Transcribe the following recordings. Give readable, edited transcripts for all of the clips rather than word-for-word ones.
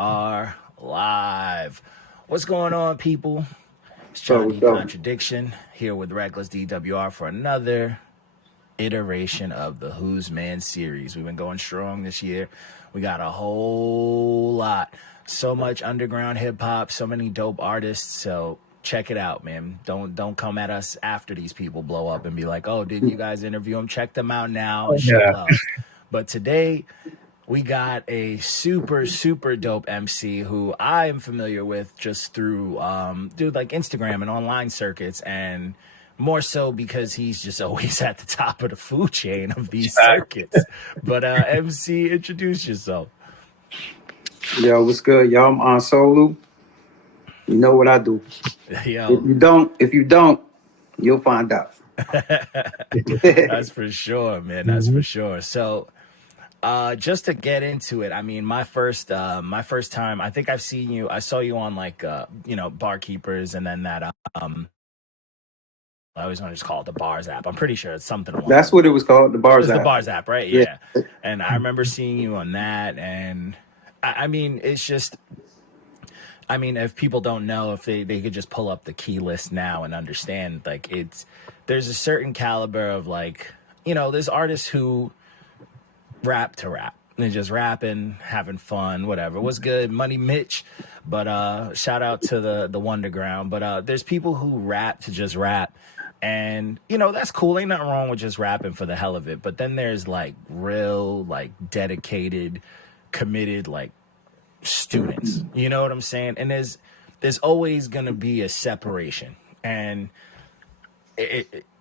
are live. What's going on, people? It's So, John D. Contradiction here with Reckless DWR for another iteration of the Who's Man series. We've been going strong this year. We got a whole lot. So much underground hip hop, so many dope artists. So check it out, man. Don't come at us after these people blow up and be like, oh, did you guys interview them? Check them out now and show love. But today we got a super dope MC who I am familiar with just through like Instagram and online circuits, and more so because he's just always at the top of the food chain of these circuits. But MC, introduce yourself. yo, what's good, y'all? I'm Ansolu. You know what I do. Yo. If you don't, you'll find out. That's for sure, man. That's for sure. So just to get into it, I mean, my first time, I think I saw you on like Barkeepers, and then that I always want to just call it the Bars app. I'm pretty sure it's something along. That's what it was called, the Bars app. The Bars app, right? Yeah. And I remember seeing you on that, and I mean, it's just, I mean, if people don't know, if they could just pull up the key list now and understand, like, there's a certain caliber of, like, there's artists who rap to rap. They're just rapping, having fun, whatever. What's good? Money Mitch. But shout out to the Wonderground. But there's people who rap to just rap. And, that's cool. Ain't nothing wrong with just rapping for the hell of it. But then there's, like, real, like, dedicated, committed, like, students. You know what I'm saying? And there's always going to be a separation. And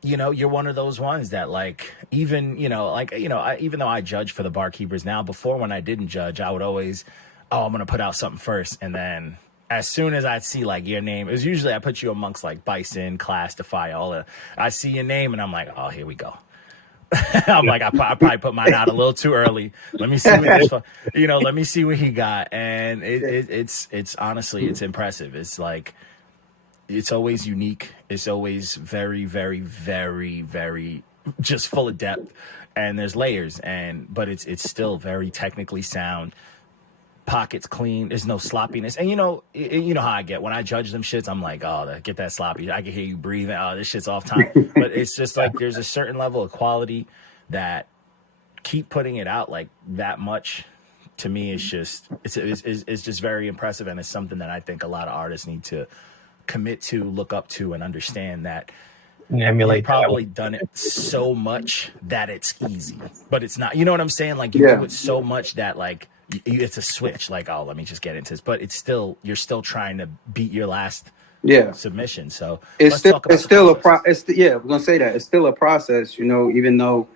you're one of those ones that, like, even though I judge for the Barkeepers now, before, when I didn't judge, I would always, I'm gonna put out something first, and then as soon as I see, like, your name, it was usually I put you amongst, like, Bison, Class, Defy, all that. I see your name and I'm like, oh, here we go. I'm like, I probably put mine out a little too early. Let me see what let me see what he got. And it's honestly, it's impressive. It's like, it's always unique. It's always very, very, very, very just full of depth, and there's layers, but it's still very technically sound. Pockets clean. There's no sloppiness. And you know how I get when I judge them shits. I'm like, oh, get that sloppy. I can hear you breathing. Oh, this shit's off time. But it's just like there's a certain level of quality that keep putting it out like that much. To me, it's just very impressive, and it's something that I think a lot of artists need to commit to, look up to, and understand that emulate. You've probably done it so much that it's easy, but it's not. You know what I'm saying? Like, you do it so much that, like, it's a switch. Like, oh, let me just get into this. But you're still trying to beat your last submission. So we're gonna say that it's still a process. Even though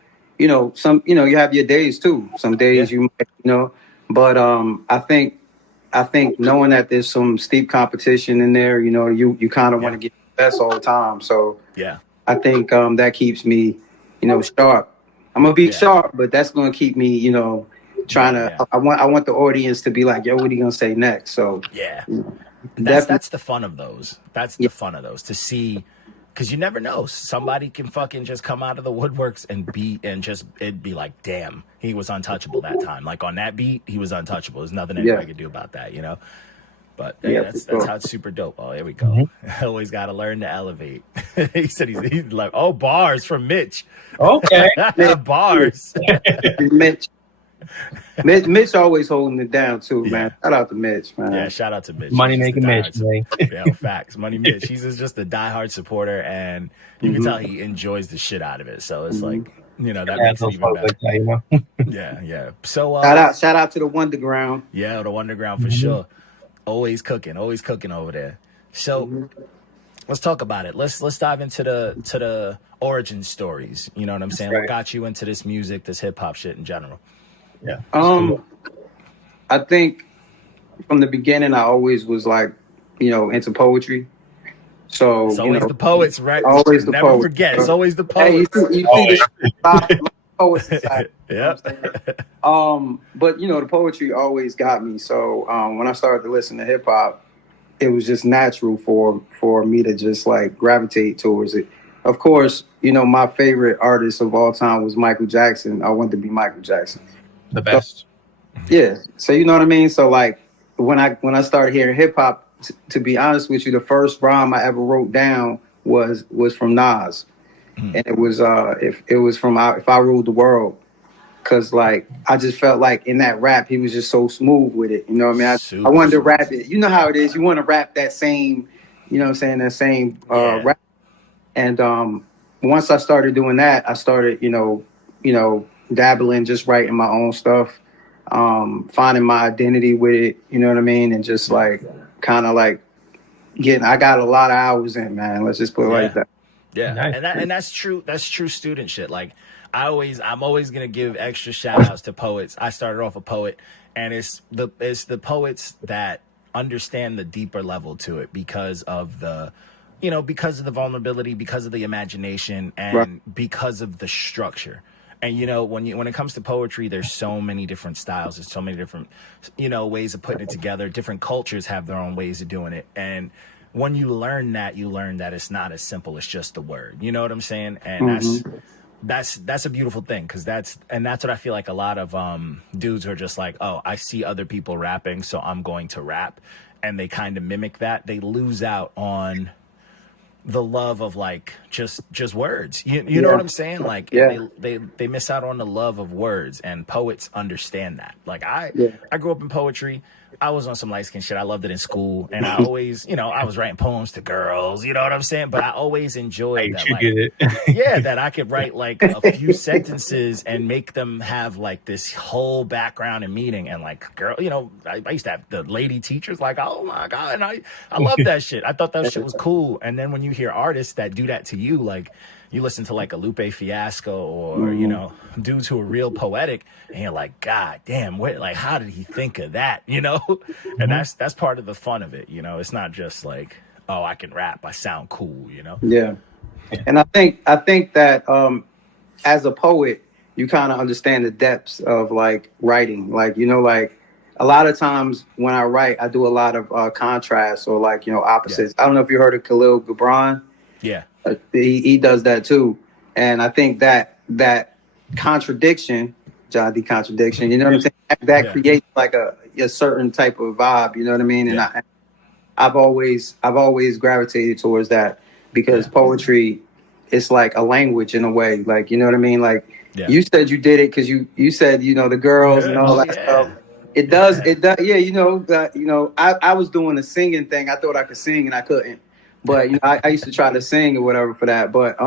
some you have your days too. Some days you might but I think knowing that there's some steep competition in there, you kind of want to get the best all the time. So I think that keeps me, sharp. I'm gonna be sharp, but that's gonna keep me, trying to. I want the audience to be like, yo, what are you gonna say next? So that's the fun of those. That's the fun of those, to see, because you never know. Somebody can fucking just come out of the woodworks and it'd be like, damn, he was untouchable that time. Like, on that beat, he was untouchable. There's nothing anybody could do about that, But that's how it's super dope. Oh, here we go. Mm-hmm. Always got to learn to elevate. He said he's like, oh, bars from Mitch. Okay. Bars. Mitch always holding it down too, man. Shout out to Mitch, man. Yeah, shout out to Mitch. Money making Mitch, man. Yeah, facts. Money Mitch. He's just a diehard supporter, and you can tell he enjoys the shit out of it. So it's like, that makes it even better. Yeah. So shout out to the Wonderground. Yeah, the Wonderground for sure. Always cooking over there. So let's talk about it. Let's dive into the origin stories. You know what I'm saying? What got you into this music, this hip hop shit in general? Yeah. I think from the beginning I always was like, into poetry. So it's always the poets, right? Always the Never poets. Forget, it's always the poets. Hey, you see the poets inside. Yeah. But the poetry always got me. So when I started to listen to hip hop, it was just natural for me to just like gravitate towards it. Of course, my favorite artist of all time was Michael Jackson. I wanted to be Michael Jackson. The best. So you know what I mean? So like when I started hearing hip hop, to be honest with you, the first rhyme I ever wrote down was from Nas, and it was if it was from If I Ruled the World, because like I just felt like in that rap he was just so smooth with it. You know what I mean? I Super wanted to smooth. rap it. You know how it is. You want to rap that same, you know what I'm saying, that same Yeah. rap. And once I started doing that, I started, dabbling, just writing my own stuff, finding my identity with it. You know what I mean? And just like kind of like I got a lot of hours in, man. Let's just put it like that. Yeah, Nice. and that's true. That's true student shit. Like I'm always gonna give extra shout outs to poets. I started off a poet, and it's the poets that understand the deeper level to it because of because of the vulnerability, because of the imagination, Right. and because of the structure. And when it comes to poetry, there's so many different styles. There's so many different ways of putting it together. Different cultures have their own ways of doing it, and when you learn that it's not as simple as just the word. You know what I'm saying? And that's a beautiful thing, because that's what I feel like a lot of dudes are just like, oh, I see other people rapping, so I'm going to rap, and they kind of mimic that. They lose out on the love of like just words. You know what I'm saying? Like they miss out on the love of words, and poets understand that. Like I grew up in poetry. I was on some light skin shit. I loved it in school, and I always, I was writing poems to girls. You know what I'm saying? But I always enjoyed that. You Like, get it. yeah, that I could write like a few sentences and make them have like this whole background and meaning. And like, girl, I used to have the lady teachers like, oh my God. And I love that shit. I thought that shit was cool. And then when you hear artists that do that to you, like you listen to like a Lupe Fiasco or, dudes who are real poetic, and you're like, God damn, how did he think of that? And that's part of the fun of it. It's not just like, oh, I can rap, I sound cool, Yeah. And I think that as a poet, you kind of understand the depths of like writing. Like, like a lot of times when I write, I do a lot of contrasts or like, opposites. I don't know if you heard of Khalil Gibran. Yeah. He does that too. And I think that contradiction, John D. contradiction, you know what I'm saying? That creates like a certain type of vibe, you know what I mean? And I've always gravitated towards that, because poetry is like a language in a way. Like, you know what I mean? Like you said you did it because you said, the girls and all that stuff. It does. Yeah. I was doing the singing thing. I thought I could sing and I couldn't. But I used to try to sing or whatever for that. But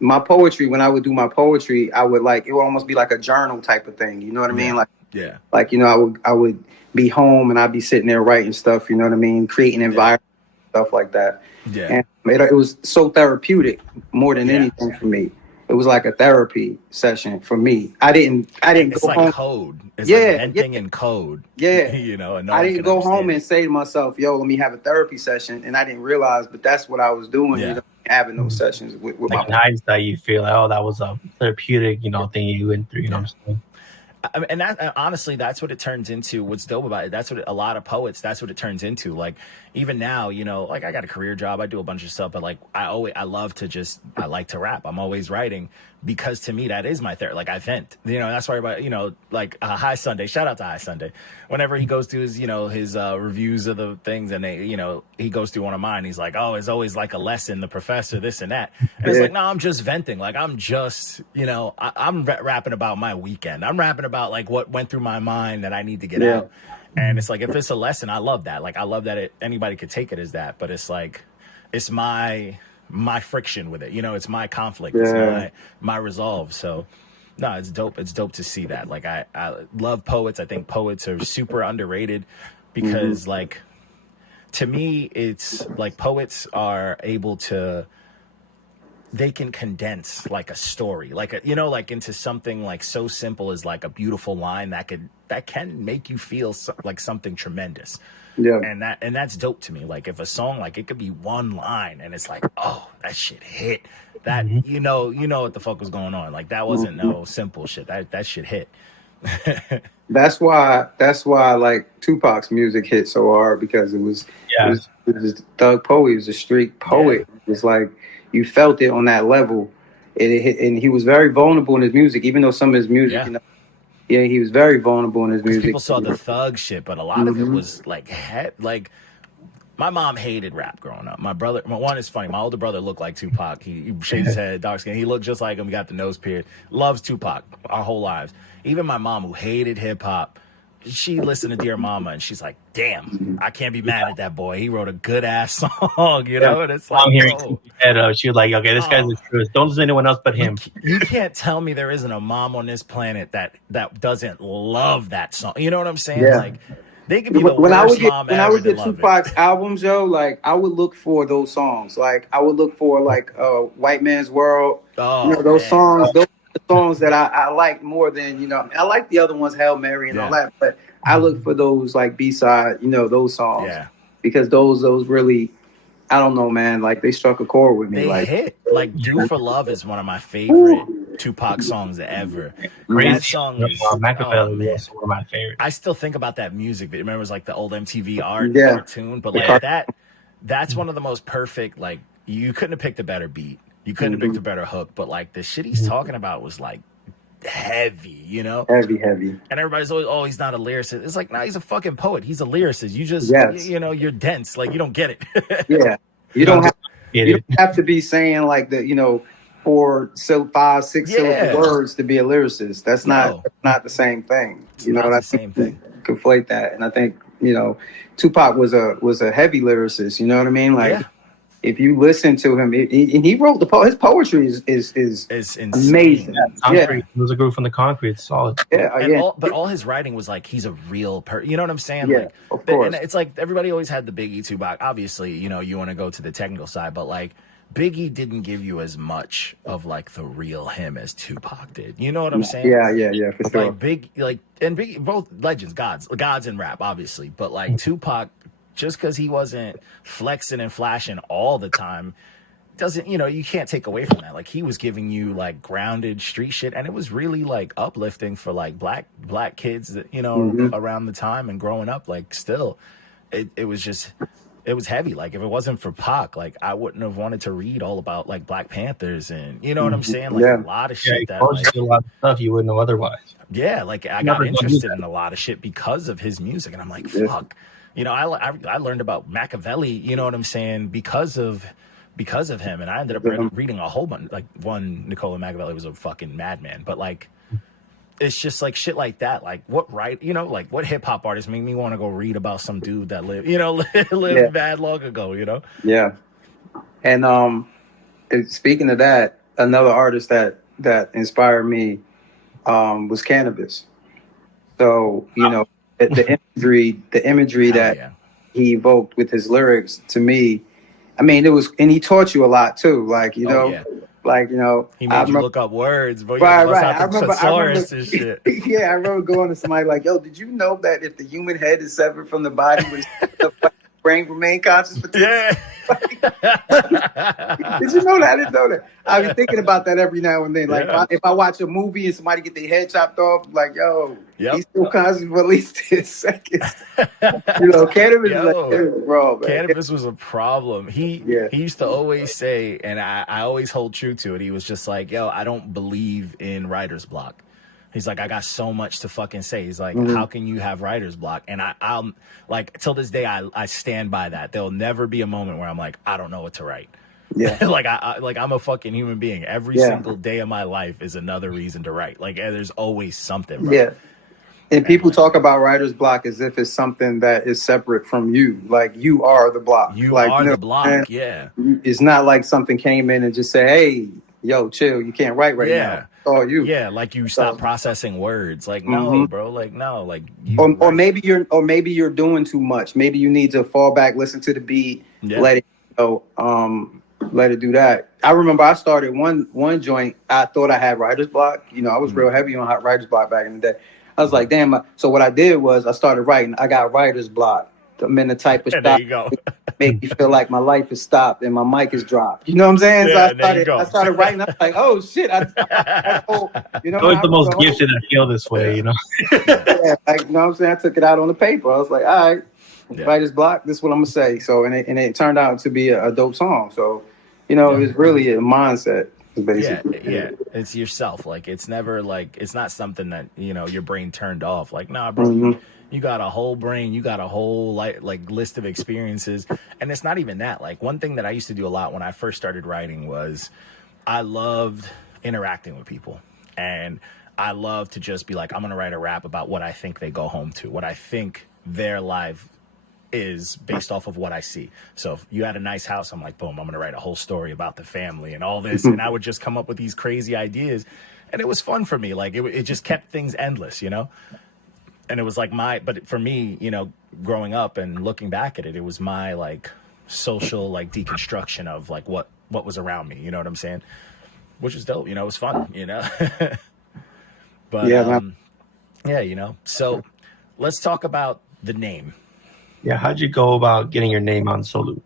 my poetry, when I would do my poetry, I would it would almost be like a journal type of thing. You know what I mean? I would be home and I'd be sitting there writing stuff. You know what I mean? Creating environment, stuff like that. Yeah. And it was so therapeutic more than anything for me. It was like a therapy session for me. I didn't it's go like home. Code. It's like venting in code. Yeah. And I didn't go home and say to myself, yo, let me have a therapy session. And I didn't realize, but that's what I was doing, having those sessions with like in hindsight, you feel like, oh, that was a therapeutic, thing you went through, you know what I'm saying? I mean, and that honestly, that's what it turns into. What's dope about it, that's what a lot of poets, that's what it turns into. Like even now, like I got a career job, I do a bunch of stuff, but like I like to rap. I'm always writing, because to me that is my therapy. Like I vent, that's why everybody, like High Sunday, shout out to High Sunday. Whenever he goes through his, his reviews of the things, and they, he goes through one of mine. He's like, oh, it's always like a lesson, the professor, this and that. And it's like, no, I'm just venting. Like I'm just, I'm rapping about my weekend. I'm rapping about like what went through my mind that I need to get out. And it's like, if it's a lesson, I love that. Like I love that anybody could take it as that. But it's like, it's my friction with it. It's my conflict. It's my resolve. So no, it's dope. It's dope to see that. Like I love poets. I think poets are super underrated, because like to me, it's like poets are able to, they can condense like a story, like like into something like so simple as like a beautiful line that can make you feel like something tremendous. Yeah. And that's dope to me. Like if a song, like it could be one line and it's like, oh, that shit hit. That you know what the fuck was going on. Like that wasn't no simple shit. That shit hit. That's why like Tupac's music hit so hard, because it was thug poet. He was a street poet. It was like you felt it on that level. It hit, and he was very vulnerable in his music, even though some of his music, Yeah, he was very vulnerable in his music. People saw the thug shit, but a lot of it was like my mom hated rap growing up. One is funny. My older brother looked like Tupac. He shaved his head, dark skin. He looked just like him. He got the nose pierced. Loves Tupac our whole lives. Even my mom, who hated hip hop, she listened to Dear Mama, and she's like, "Damn, I can't be mad at that boy. He wrote a good ass song, you know." And it's like, I'm hearing she was like, "Okay, this guy's the truth. Don't listen to anyone else but him." You can't tell me there isn't a mom on this planet that doesn't love that song. You know what I'm saying? Yeah. Like, they could be the worst mom ever. When I would get Tupac's albums, yo, like I would look for those songs. Like I would look for like White Man's World. Oh, you know, those songs. Those are the songs that I like more than, you know. I like the other ones, Hail Mary and all that, but I look for those like B-side, you know, those songs. Yeah. Because those really, I don't know, man. Like they struck a chord with me. They like hit. Like "Do for Love" is one of my favorite Tupac songs ever. That song is Machiavelli is one of my favorites. I still think about that music. Remember, it was like the old MTV art cartoon, but like that's one of the most perfect. Like you couldn't have picked a better beat. You couldn't have picked a better hook. But like the shit he's talking about was like heavy, you know? Heavy. And everybody's always, oh, he's not a lyricist. It's like, nah, he's a fucking poet. He's a lyricist. You just, you know, you're dense. Like you don't get it. Yeah. You don't have to be saying like the, you know, 4, 5, 6 syllable words to be a lyricist. That's not the same thing. It's not the same thing. Conflate that. And I think, you know, Tupac was a heavy lyricist. You know what I mean? Like if you listen to him, and he wrote his poetry is amazing. Concrete. It was a group from the concrete. It's solid. But all his writing was like he's a real person. You know what I'm saying? Yeah, like, of course. And it's like everybody always had the Biggie Tupac. Obviously, you know, you want to go to the technical side, but like Biggie didn't give you as much of like the real him as Tupac did. You know what I'm saying? Yeah, for sure. Like Biggie, both legends, gods in rap, obviously, but like Tupac, just because he wasn't flexing and flashing all the time doesn't, you know, you can't take away from that. Like he was giving you like grounded street shit, and it was really like uplifting for like black kids that, you know, around the time and growing up. Like still it was heavy. Like if it wasn't for Pac, like I wouldn't have wanted to read all about like Black Panthers and, you know what I'm saying? Like a lot of shit that like, a lot of stuff you wouldn't know otherwise. Yeah, like I got interested in a lot of shit because of his music, and I'm like, fuck. You know, I learned about Machiavelli, you know what I'm saying, because of him, and I ended up reading a whole bunch. Like one, Niccolo Machiavelli was a fucking madman, but like it's just like shit like that. Like what hip hop artists make me want to go read about some dude that lived bad long ago, you know? Yeah. And speaking of that, another artist that inspired me was Cannabis. So, you know, the imagery that he evoked with his lyrics, to me, I mean, it was, and he taught you a lot too. Like, you know, like, you know, he made you look up words, but right. I remember and shit. Yeah, I remember going to somebody like, yo, did you know that if the human head is severed from the body, the brain remain conscious for 10 seconds? Did you know that? I didn't know that. I be thinking about that every now and then. Like if I watch a movie and somebody get their head chopped off, I'm like, yo, he's still conscious for at least 10 seconds. You know, Cannabis is like, bro, man. Cannabis was a problem. He used to always say, and I always hold true to it, he was just like, yo, I don't believe in writer's block. He's like, I got so much to fucking say. He's like, how can you have writer's block? And I'll like, till this day, I stand by that. There'll never be a moment where I'm like, I don't know what to write. Yeah. like I'm a fucking human being. Every single day of my life is another reason to write. Like there's always something. Bro. Yeah. And people talk about writer's block as if it's something that is separate from you. Like you are the block. You like, are the block. Yeah. It's not like something came in and just said, hey, yo, chill. You can't write right now. All you. Yeah, like you stop processing words. Like no, bro. Like no, like you. Or maybe you're doing too much. Maybe you need to fall back, listen to the beat, let it go. Let it do that. I remember I started one joint. I thought I had writer's block. You know, I was real heavy on writer's block back in the day. I was like, damn. So what I did was I started writing. I got writer's block. I'm in the type of shop. There you go. Make me feel like my life is stopped and my mic is dropped. You know what I'm saying? So I started writing. I was like, oh shit! You know, always the most gifted that feel this way. You know. Like, you know what I'm saying? I took it out on the paper. I was like, all right, writer's block. This is what I'm gonna say. So and it turned out to be a dope song. So, you know, it was really a mindset. basically. yeah, it's yourself. Like it's never like it's not something that your brain turned off. Like nah, bro, Hmm. you got a whole brain, you got a whole like list of experiences, and it's not even that. Like one thing that I used to do a lot when I first started writing was I loved interacting with people, and I love to just be like, I'm gonna write a rap about what I think they go home to, what I think their life is based off of what I see. So if you had a nice house, I'm like, boom, I'm gonna write a whole story about the family and all this, and I would just come up with these crazy ideas, and it was fun for me. Like it just kept things endless. And it was like but for me, growing up and looking back at it, it was my like social like deconstruction of like what was around me. You know what I'm saying? Which was dope. It was fun. But Yeah, man. yeah. So let's talk about the name. Yeah, how'd you go about getting your name Ansolu?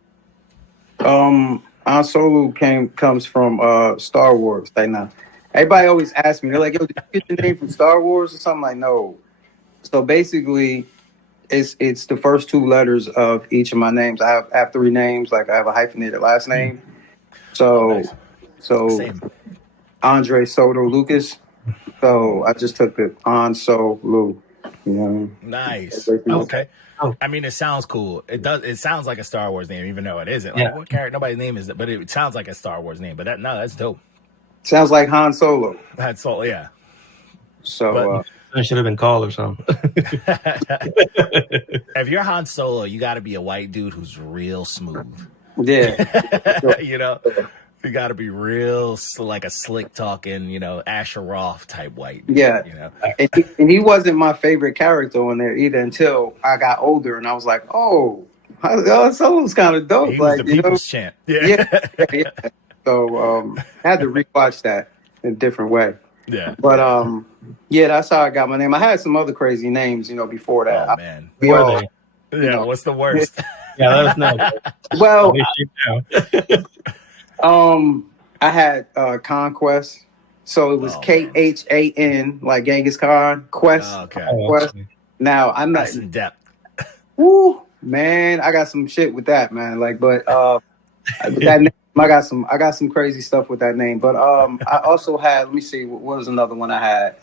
Ansolu comes from Star Wars. Like now, everybody always asks me, they're like, "Yo, did you get your name from Star Wars or something?" Like, no. So basically, it's the first two letters of each of my names. I have three names. Like I have a hyphenated last name. So Nice. so Same. Andre Soto Lucas. So I just took the Ansolu. Nice. Basically. Okay. Oh. I mean, it sounds cool. It sounds like a Star Wars name, even though it isn't. Like, Yeah. what character? Nobody's name is it, but it sounds like a Star Wars name. But that's dope. Sounds like Han Solo. That's all. Yeah. So But- It should have been called or something. If you're Han Solo, you got to be a white dude who's real smooth. yeah. You got to be real like a slick talking, Asher Roth type white. Yeah. And he wasn't my favorite character on there either until I got older and I was like, oh, Solo's kind of dope. He was like, the people's champ. Yeah. So I had to rewatch that in a different way. Yeah. But yeah, that's how I got my name. I had some other crazy names, before that. Oh man. Who are they? Yeah. What's the worst? Yeah, let us know. Well, Now. I had Conquest. So it was Oh, Khan, like Genghis Khan, Quest. Oh, okay. Quest. Now I'm not That's in depth. woo, man, I got some shit with that, man. Like, but that name, I got some crazy stuff with that name. But I also had, let me see, what was another one I had?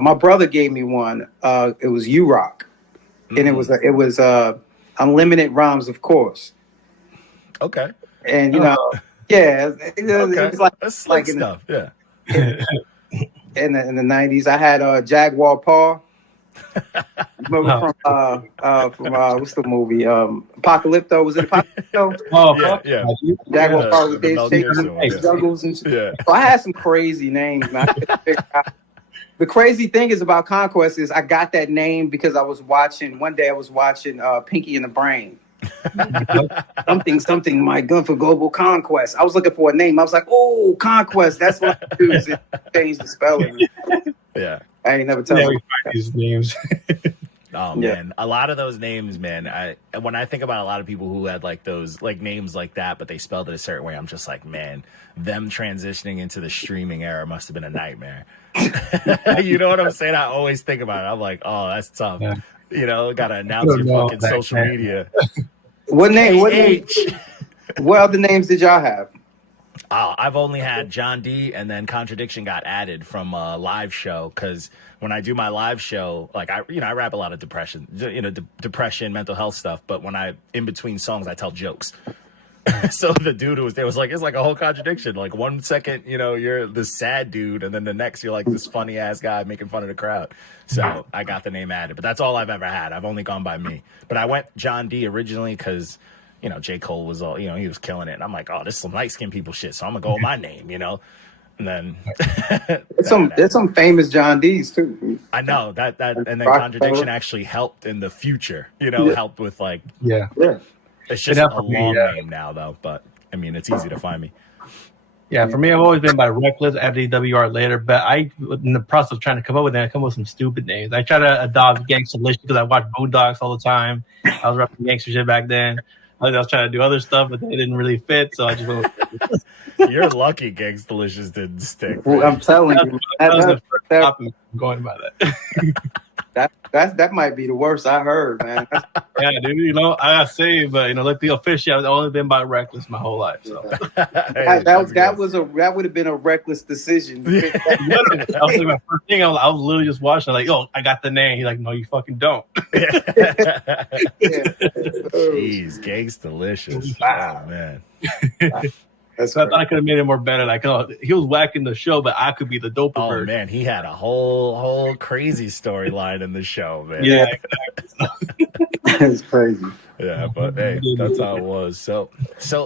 My brother gave me one. It was U-Rock. And it was unlimited rhymes, of course. Okay. And yeah, it was like That's slick in stuff. Yeah. in the 90s. I had Jaguar Paw. Remember from what's the movie? Apocalypto. Was it Apocalypto? Yeah. Jaguar Yeah, Paw with the Dave Mel Chambers, Gibson one, yeah. jungles and shit. Yeah. So I had some crazy names, man. I couldn't figure out. The crazy thing is about Conquest is I got that name because I was watching Pinky and the Brain. something my gun for global conquest. I was looking for a name. I was like, oh, Conquest. That's what I do. Change the spelling. Yeah. I ain't never tell We find these names. Oh man, a lot of those names, man. When I think about a lot of people who had like those like names like that, but they spelled it a certain way, I'm just like, man, them transitioning into the streaming era must have been a nightmare. You know what I'm saying? I always think about it. I'm like, oh, that's tough. Yeah. Got to announce your fucking that social media. What name? KH. What other names did y'all have? Oh, I've only had John D, and then Contradiction got added from a live show because when I do my live show, like I rap a lot of depression, depression, mental health stuff. But when in between songs, I tell jokes. So the dude who was there was like, it's like a whole contradiction. Like 1 second, you're this sad dude, and then the next you're like this funny ass guy making fun of the crowd. So I got the name added, but that's all I've ever had. I've only gone by me. But I went John D originally because J. Cole was all, he was killing it. And I'm like, oh, this is some light skinned people shit. So I'm gonna go with my name, And then there's some famous John D's too. I know that and then Contradiction actually helped in the future, helped with like Yeah. It's just a long name now though, but I mean it's easy to find me. Yeah, for me, I've always been by Reckless, FDWR later, but in the process of trying to come up with that, I come up with some stupid names. I try to adopt Gangsta-lish because I watch Boondocks all the time. I was rapping gangster shit back then. I was trying to do other stuff, but they didn't really fit, so I just went with You're lucky Gangsta-licious didn't stick. Well, I'm telling you. that was the first topic I'm going by that. That might be the worst I heard, man. Yeah, dude. You know, I gotta say, but like the official, I've only been by reckless my whole life. So Hey, that's good. That would have been a reckless decision. literally, that was like my first thing. I was literally just watching. Like, oh, I got the name. He's like, no, you fucking don't. Jeez, Gang's delicious. Oh man. So I thought I could have made it more better. Like, oh, he was whacking the show, but I could be the doper Oh version. man, he had a whole crazy storyline in the show, man. Yeah, It's crazy. Yeah, but hey, that's how it was. So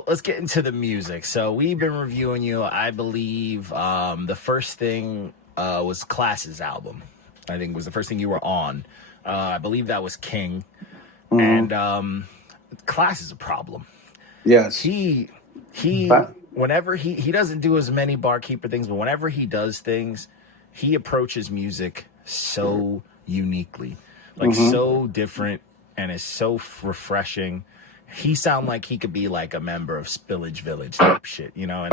let's get into the music. So we've been reviewing you. I believe the first thing was Class's album. I think was the first thing you were on. I believe that was King. And Class is a problem. Yes. He whenever he doesn't do as many barkeeper things, but whenever he does things, he approaches music so uniquely, like so different, and is so refreshing. He sound like he could be like a member of Spillage Village type shit, you know? And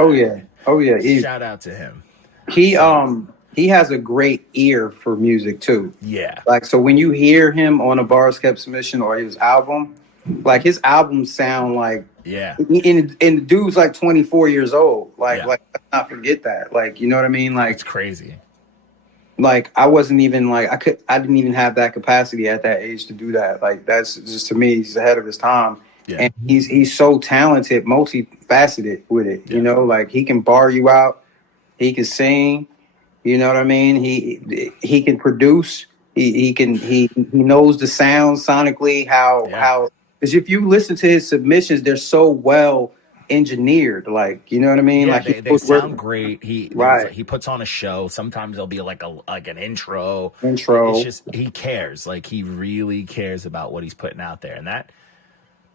oh yeah. Shout out to him. He has a great ear for music too. Yeah. Like, so when you hear him on a Bars Kept Submission or his album, like his albums sound like, Yeah. and the dude's like 24 years old. Like, Yeah. like let's not forget that. Like, you know what I mean? Like, It's crazy. like I wasn't even like I didn't even have that capacity at that age to do that. Like, that's just, to me, he's ahead of his time. Yeah. And he's so talented, multifaceted with it. Yeah. You know, like he can bar you out, he can sing, you know what I mean? He can produce, he knows the sound sonically, how because if you listen to his submissions, they're so well engineered, like, you know what I mean? Yeah, like they sound great. Right. He puts on a show. Sometimes there'll be like an intro. Intro. It's just he cares. Like he really cares about what he's putting out there, and that,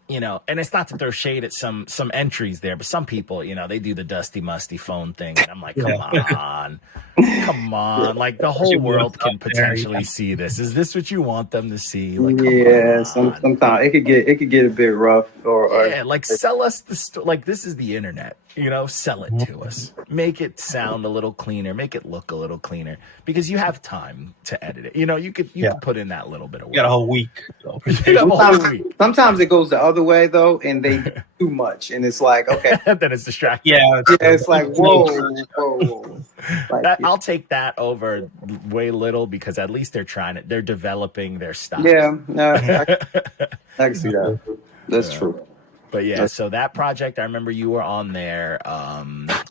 you know. And it's not to throw shade at some entries there, but some people, you know, they do the dusty musty phone thing, and I'm like, come on, come on. Like the whole world can potentially see this. Is this what you want them to see? Like, come on. Sometimes it could get a bit rough, or Yeah, like sell us the like this is the internet, you know, sell it to us. Make it sound a little cleaner, make it look a little cleaner, because you have time to edit it. You know, you could put in that little bit of work. you got a whole week. So. You have a whole week. sometimes it goes the other way though, and they do too much, and it's like, okay, Then it's distracting. Yeah, it's like whoa. Like, I'll take that over way little, because at least they're developing their style. yeah, no, I can see that. That's true. But yeah, so that project, I remember you were on there.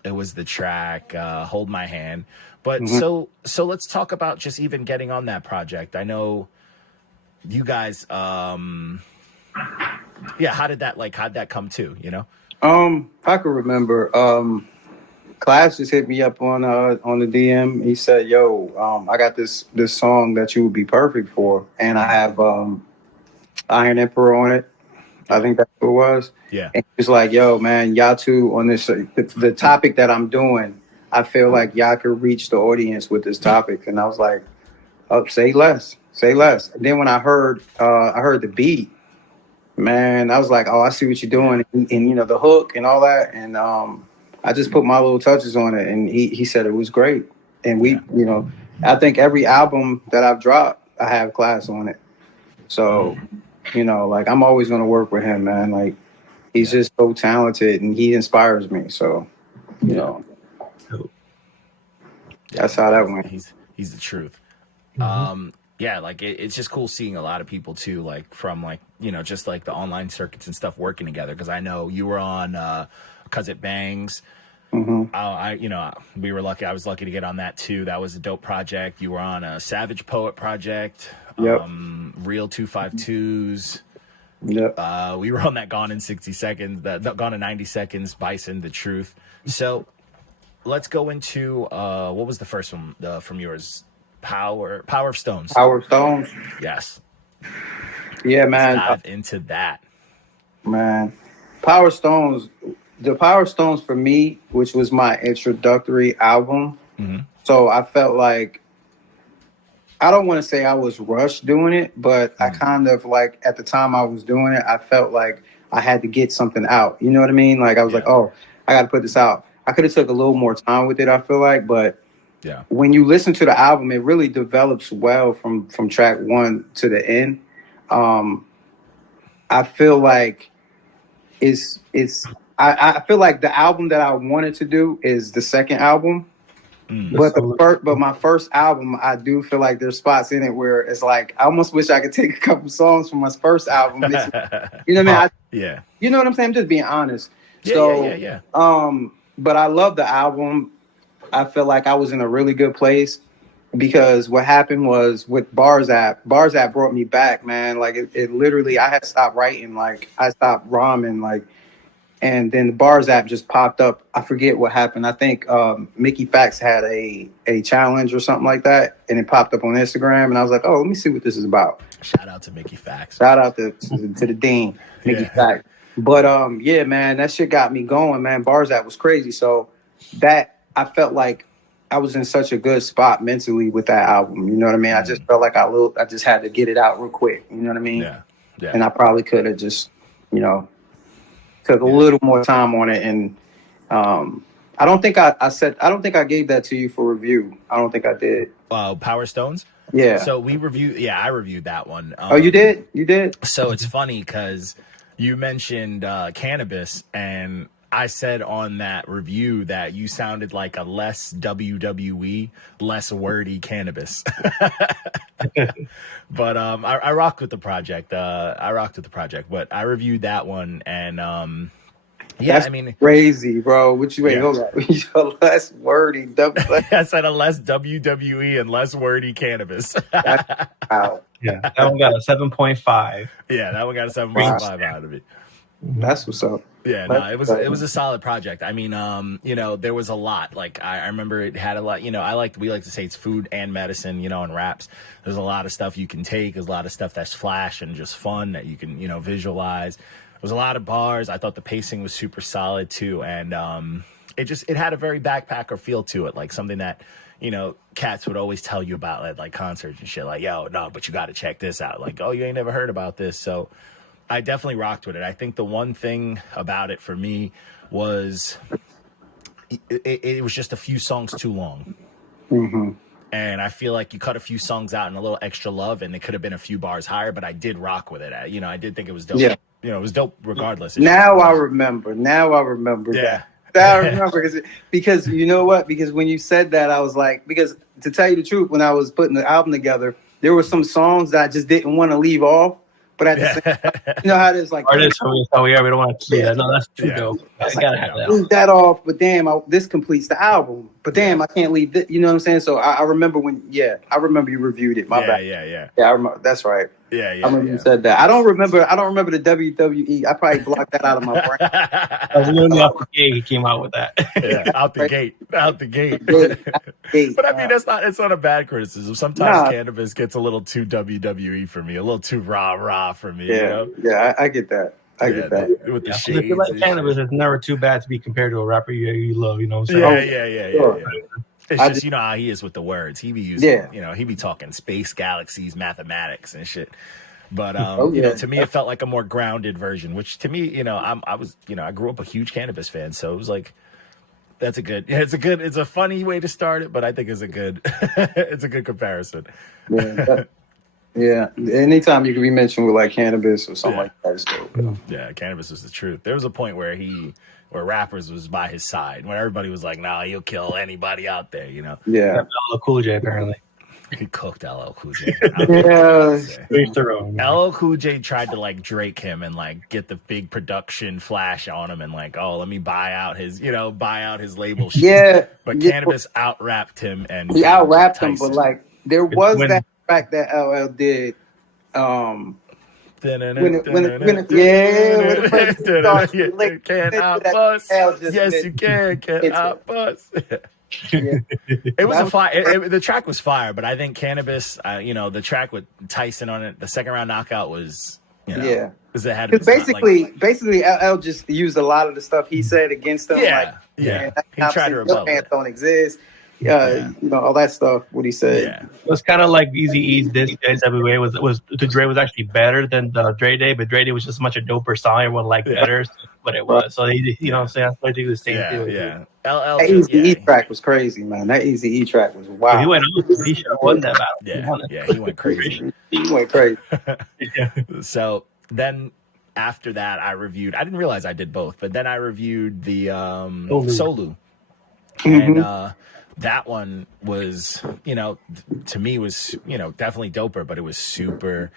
It was the track "Hold My Hand." But so let's talk about just even getting on that project. I know you guys. Yeah, how'd that come to? You know. If I could remember, Class just hit me up on the DM. He said, "Yo, I got this song that you would be perfect for, and I have Iron Emperor on it. I think that's what it was." Yeah. And he was like, "Yo, man, y'all two on this the topic that I'm doing. I feel like y'all could reach the audience with this topic." And I was like, "Oh, say less." And then when I heard the beat, man, I was like, "Oh, I see what you're doing," and you know, the hook and all that, and I just put my little touches on it, and he said it was great. And we, you know, I think every album that I've dropped, I have Class on it. So, you know, like I'm always gonna work with him, man. Like he's just so talented, and he inspires me. So, you know, that's how that went. He's the truth. Yeah, like it's just cool seeing a lot of people too, like from like, you know, just like the online circuits and stuff working together. Because I know you were on "Cause It Bangs." You know, we were lucky. I was lucky to get on that too. That was a dope project. You were on a Savage Poet project. Yep. Real 252s. Yep. We were on that Gone in 60 Seconds, Gone in 90 Seconds, Bison, The Truth. So let's go into what was the first one from yours? Power of Stones. Power of Stones. Yes. Yeah, man. Let's dive into that. Man, Power Stones. The Power Stones for me, which was my introductory album. So I felt like, I don't want to say I was rushed doing it, but I kind of like, at the time I was doing it, I felt like I had to get something out. You know what I mean? Like I was like, oh, I got to put this out. I could have took a little more time with it, I feel like, but Yeah. when you listen to the album, it really develops well from track one to the end. I feel like I feel like the album that I wanted to do is the second album. But but my first album, I do feel like there's spots in it where it's like I almost wish I could take a couple songs from my first album. You know what I mean? Yeah. You know what I'm saying? I'm just being honest. Yeah. But I love the album. I feel like I was in a really good place because what happened was with Bars App brought me back, man. Like it literally, I had stopped writing, like I stopped rhyming, like, and then the Bars App just popped up. I forget what happened. I think Mickey Fax had a challenge or something like that, and it popped up on Instagram, and I was like, oh, let me see what this is about. Shout out to Mickey Fax. Shout out to the Dean, Mickey Fax. But yeah, man, that shit got me going, man. Bars App was crazy. So that I felt like I was in such a good spot mentally with that album. You know what I mean? I just felt like I just had to get it out real quick. You know what I mean? Yeah. And I probably could have just, took a little more time on it. And I don't think I gave that to you for review. I don't think I did. Power Stones. Yeah. So I reviewed that one. Oh, you did? You did? So it's funny because you mentioned cannabis, and I said on that review that you sounded like a less WWE, less wordy cannabis. But I rocked with the project. But I reviewed that one, and That's crazy, bro. Hold on. Less wordy. I said a less WWE and less wordy cannabis. Wow. Yeah, that one got a 7.5. Yeah, that one got a 7.5 out of it. That's what's up. Yeah, no, it was a solid project. I mean, there was a lot. Like I remember it had a lot. We like to say it's food and medicine. In raps, there's a lot of stuff you can take. There's a lot of stuff that's flash and just fun that you can visualize. There was a lot of bars. I thought the pacing was super solid too, and it had a very backpacker feel to it, like something that cats would always tell you about at like concerts and shit. Like, yo, no, but you got to check this out. Like, oh, you ain't never heard about this, so. I definitely rocked with it. I think the one thing about it for me was it was just a few songs too long. Mm-hmm. And I feel like you cut a few songs out and a little extra love, and it could have been a few bars higher, but I did rock with it. I did think it was dope. Yeah. It was dope regardless. Now I remember yeah. that. I remember because you know what? Because when you said that, I was like, because to tell you the truth, when I was putting the album together, there were some songs that I just didn't want to leave off. But at the same time, you know how it is, like artists always we don't want to see that. No, that's too dope. I gotta have that. Leave that off, but damn, this completes the album. But damn, I can't leave this. You know what I'm saying? So I remember I remember you reviewed it. My bad. Yeah. I remember. That's right. Yeah. I remember you said that. I don't remember the WWE. I probably blocked that out of my brain. That was literally off the gate. He came out with that. Yeah, out the gate. But I mean, it's not a bad criticism. Sometimes cannabis gets a little too WWE for me, a little too rah for me. Yeah, I get that. I get that. With the shades. If you like cannabis, it's never too bad to be compared to a rapper you love. You know what I'm saying? Yeah. It's just how he is with the words. He be using, he be talking space, galaxies, mathematics, and shit. But to me, it felt like a more grounded version. Which to me, I grew up a huge cannabis fan, so it was like, it's a funny way to start it, but I think it's a good comparison. Yeah. Anytime you can be mentioned with like cannabis or something like that, it's dope. Yeah, cannabis was the truth. There was a point where rappers was by his side, when everybody was like, "Nah, he'll kill anybody out there," Yeah. LL Cool J apparently. He cooked LL Cool J. LL Cool J tried to like Drake him and like get the big production flash on him and like, oh, let me buy out his label shit. Yeah. But cannabis out-rapped him, and he out-rapped him, but like there was that fact that LL did. Can't out-bus. Yes, you can. Can't out-bus. It was a fire. The track was fire, but I think cannabis. The track with Tyson on it, the second round knockout was. Because it had. Basically, LL just used a lot of the stuff he said against him. He tried to rebuttal. Don't exist. Yeah. you know, all that stuff. What he said. Yeah. It was kind of like Easy E's this NWA was to Dre was actually better than the Dre Day, but Dre Day was just much a doper song. Everyone liked Yeah. better, so that's what it Right. was. So they, you know, what I'm saying I do the same thing. Yeah. With Yeah. LL, That Easy E yeah. track was crazy, man. That Easy E track was But he wild. went out. He should have won that battle. To be Yeah. honest. Yeah. He went crazy. He went crazy. Yeah. So then after that, I didn't realize I did both, but then I reviewed the Solu. And that one was, you know, to me was, you know, definitely doper, but it was super.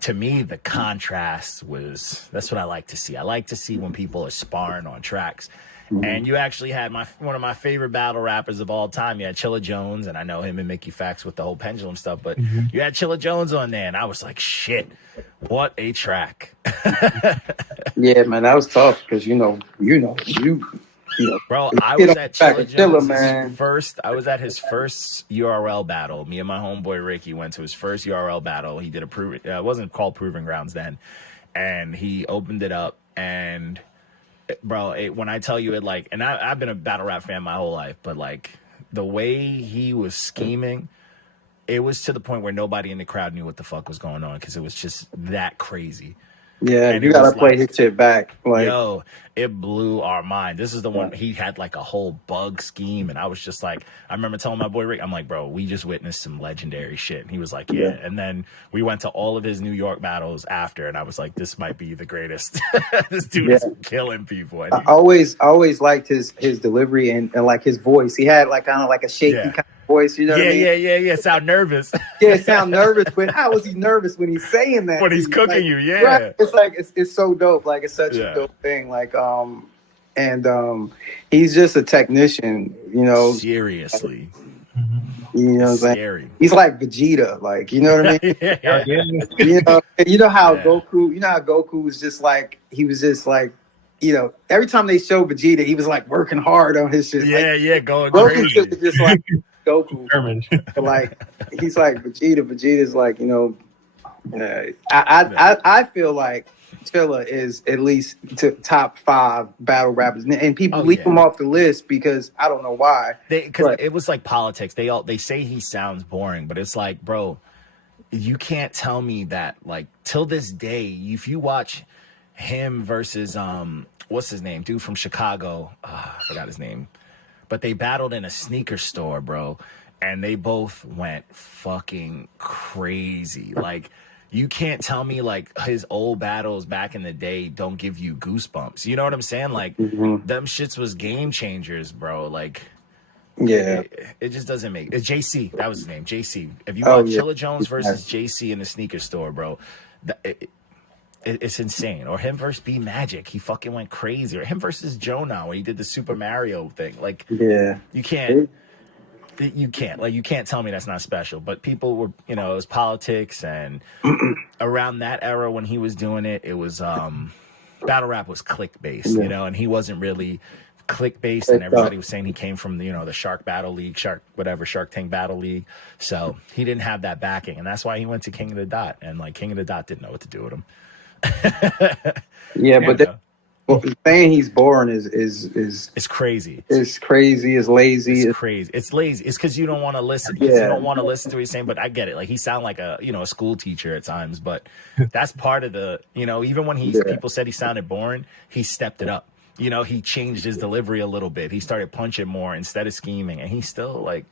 To me, the contrast was, that's what I like to see. I like to see when people are sparring on tracks. And you actually had one of my favorite battle rappers of all time. You had Chilla Jones, and I know him and Mickey Fax with the whole pendulum stuff, but you had Chilla Jones on there, and I was like, shit, what a track. Yeah, man, that was tough because you know, Bro, I Get was on at back Chilla and chill, Jones' man. I was at his first URL battle. Me and my homeboy Ricky went to his first URL battle. He did it wasn't called Proving Grounds then. And he opened it up, and bro, when I tell you it, like, and I've been a battle rap fan my whole life, but like the way he was scheming, it was to the point where nobody in the crowd knew what the fuck was going on because it was just that crazy. Yeah, And you it gotta was play like, his shit back. Like, yo, it blew our mind. This is the one he had like a whole bug scheme, and I was just like, I remember telling my boy Rick, I'm like, bro, we just witnessed some legendary shit. And he was like, yeah. And then we went to all of his New York battles after, and I was like, this might be the greatest. This dude is killing people. And I always liked his delivery and like his voice. He had like kind of like a shaky kind of voice, you know what I mean? Yeah. Sound nervous. Yeah, sound nervous, but how is he nervous when he's saying that? When he's cooking like, you, yeah. Right? It's like it's so dope. Like it's such a dope thing. Like he's just a technician, you know. Seriously. You know what I'm saying? Scary. He's like Vegeta, like, you know what I mean? Yeah. You know how Goku was just like, he was just like, you know, every time they show Vegeta, he was like working hard on his shit. Going Goku crazy. was just like Goku. Determined. But like he's like Vegeta. Vegeta's like, you know, I feel like Chilla is at least top 5 battle rappers, and people leave him off the list because I don't know why. Because it was like politics. They say he sounds boring, but it's like, bro, you can't tell me that. Like till this day, if you watch him versus what's his name, dude from Chicago, I forgot his name, but they battled in a sneaker store, bro, and they both went fucking crazy. Like, you can't tell me like his old battles back in the day don't give you goosebumps. You know what I'm saying? Like them shits was game changers, bro. Like, it just doesn't make it's JC. That was his name, JC. If you watch Chilla Jones versus JC in the sneaker store, bro, it's insane. Or him versus B Magic, he fucking went crazy. Or him versus Jonah when he did the Super Mario thing. Like, you can't tell me that's not special. But people were, you know, it was politics, and around that era when he was doing it, it was battle rap was click based, you know, and he wasn't really click based, and everybody was saying he came from the, you know, the Shark Battle League, Shark Tank Battle League. So he didn't have that backing, and that's why he went to King of the Dot, and like King of the Dot didn't know what to do with him. Well, saying he's boring is it's crazy. It's crazy. It's lazy. It's crazy. It's lazy. It's because you don't want to listen. You don't want to listen to what he's saying. But I get it. Like, he sound like a school teacher at times. But that's part of the, you know, even when people said he sounded boring, he stepped it up. You know, he changed his delivery a little bit. He started punching more instead of scheming, and he's still like.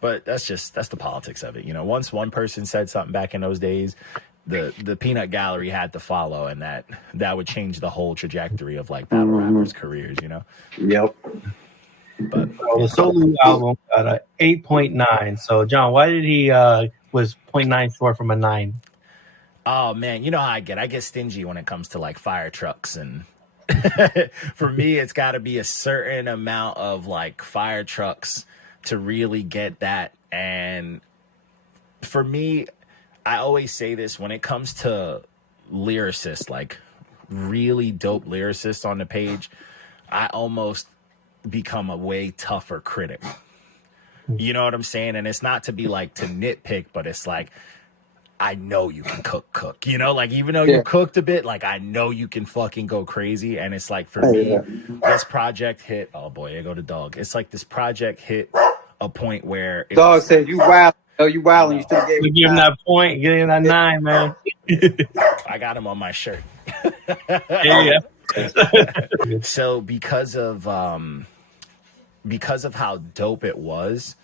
But that's the politics of it. You know, once one person said something back in those days, the peanut gallery had to follow, and that would change the whole trajectory of like battle rappers' careers, you know. Yep. But the Solu album got a 8.9. So John, why did he was 0.9 short from a 9? Oh man, you know how I get stingy when it comes to like fire trucks, and for me it's got to be a certain amount of like fire trucks to really get that. And for me, I always say this when it comes to lyricists, like really dope lyricists on the page, I almost become a way tougher critic. You know what I'm saying? And it's not to be like to nitpick, but it's like, I know you can cook. You know, like even though you cooked a bit, like I know you can fucking go crazy. And it's like for me, this project hit. Oh boy, here go the dog. It's like this project hit a point where it Dog was said you wild. Oh, you wild, and you still gave We him give him time. that point, give him that 9, man. I got him on my shirt. Yeah. So because of how dope it was,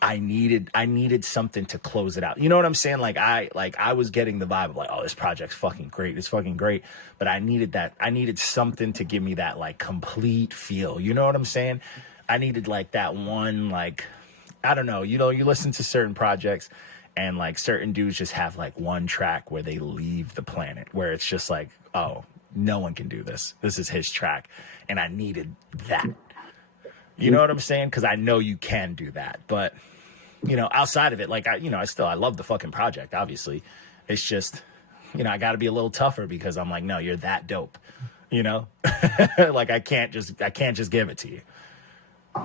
I needed something to close it out. You know what I'm saying? I was getting the vibe of like, oh, this project's fucking great. It's fucking great. But I needed something to give me that like complete feel. You know what I'm saying? I needed like that one, like, I don't know, you listen to certain projects and like certain dudes just have like one track where they leave the planet, where it's just like, oh, no one can do this. This is his track. And I needed that. You know what I'm saying? Because I know you can do that. But, outside of it, like, I love the fucking project, obviously. It's just, I got to be a little tougher because I'm like, no, you're that dope. Like, I can't just give it to you.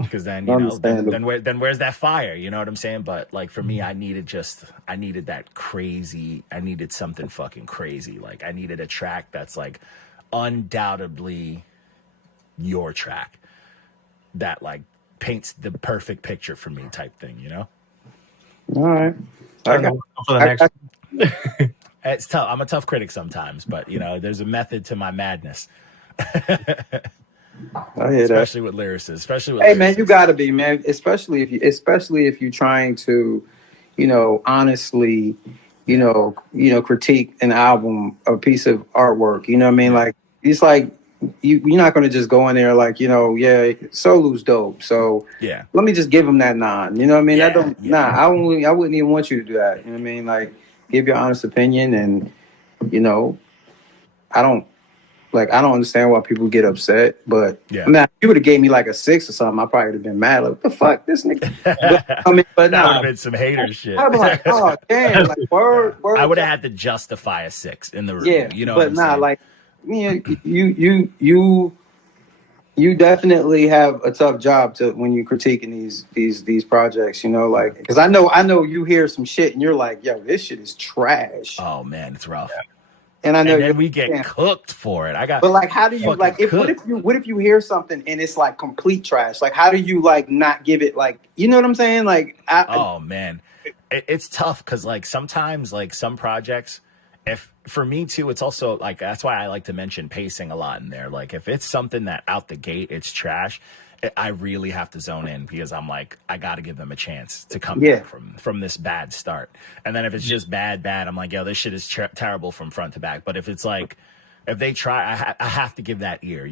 Because then, then where's that fire? You know what I'm saying? But like for me, I needed that crazy. I needed something fucking crazy. Like I needed a track that's like undoubtedly your track that like paints the perfect picture for me type thing, All right. I got for the next. It's tough. I'm a tough critic sometimes, but there's a method to my madness. I hear especially with lyricists. Hey man, you gotta be, man. Especially if you're trying to, honestly, critique an album, a piece of artwork. You know what I mean? Yeah. Like it's like you're not gonna just go in there like, yeah, Solu's dope. So Yeah. let me just give him that 9. You know what I mean? Yeah, I wouldn't even want you to do that. You know what I mean? Like give your honest opinion and I don't understand why people get upset, but Yeah. I mean, if you would have gave me like a 6 or something, I probably would have been mad. Like, what the fuck, this nigga? But that would nah, have been some hater shit. I'd be like, oh damn, like word. I would have had to justify a 6 in the review. Yeah, You know but what I'm saying? like, you definitely have a tough job when you critiquing these projects. Like because I know you hear some shit and you're like, yo, this shit is trash. Oh man, it's rough. And I know then we get cooked for it. But like, how do you like? What if you hear something and it's like complete trash? Like, how do you like not give it like? You know what I'm saying? Like, oh man, it's tough because like sometimes like some projects, if for me too, it's also like that's why I like to mention pacing a lot in there. Like if it's something that out the gate it's trash, I really have to zone in because I'm like I got to give them a chance to come back from this bad start. And then if it's just bad, I'm like, yo, this shit is terrible from front to back. But if it's like if they try, I have to give that ear,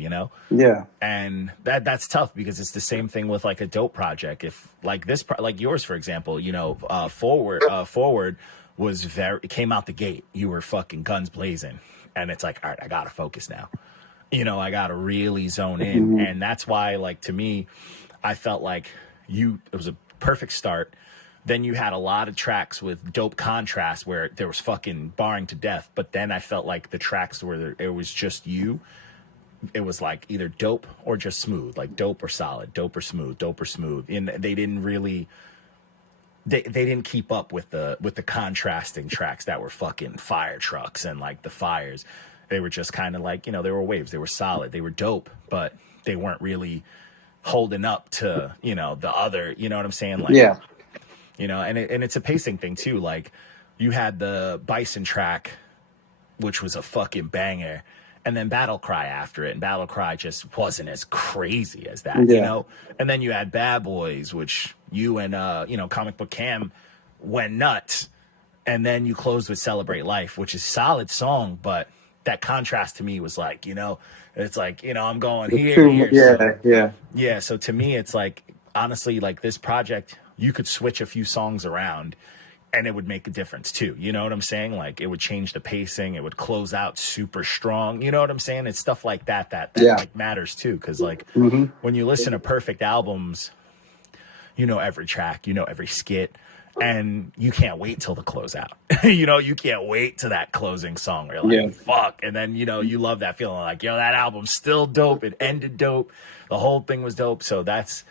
Yeah. And that's tough because it's the same thing with like a dope project. If like this, like yours, for example, forward was it came out the gate. You were fucking guns blazing, and it's like, all right, I gotta focus now. I gotta really zone in, Mm-hmm. and that's why, like to me, I felt like it was a perfect start. Then you had a lot of tracks with dope contrast where there was fucking barring to death. But then I felt like the tracks where it was just you. It was like either dope or just smooth, like dope or solid, dope or smooth, dope or smooth. And they didn't really, they didn't keep up with the contrasting tracks that were fucking fire trucks and like the fires. They were just kind of like, they were waves. They were solid. They were dope, but they weren't really holding up to, the other, you know what I'm saying? Like, yeah. And it's a pacing thing too. Like you had the Bison track, which was a fucking banger, and then Battle Cry after it. And Battle Cry just wasn't as crazy as that, And then you had Bad Boys, which you and, Comic Book Cam went nuts. And then you closed with Celebrate Life, which is a solid song, but that contrast to me was like, it's like, I'm going here. Yeah. So to me, it's like, honestly, like this project, you could switch a few songs around and it would make a difference too. You know what I'm saying? Like it would change the pacing. It would close out super strong. You know what I'm saying? It's stuff like that like matters too. Cause like when you listen to perfect albums, every track, every skit, and you can't wait till the closeout. You can't wait to that closing song where you're like, fuck. And then, you love that feeling like, yo, that album's still dope. It ended dope. The whole thing was dope. So that's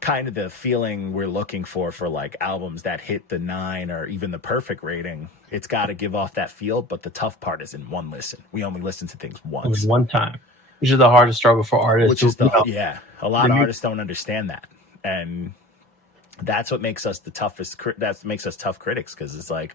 kind of the feeling we're looking for like albums that hit the 9 or even the perfect rating. It's got to give off that feel. But the tough part is in one listen. We only listen to things once. One time. Which is the hardest struggle for artists. Which is a lot of artists don't understand that. And that's what makes us the toughest. That makes us tough critics, because it's like,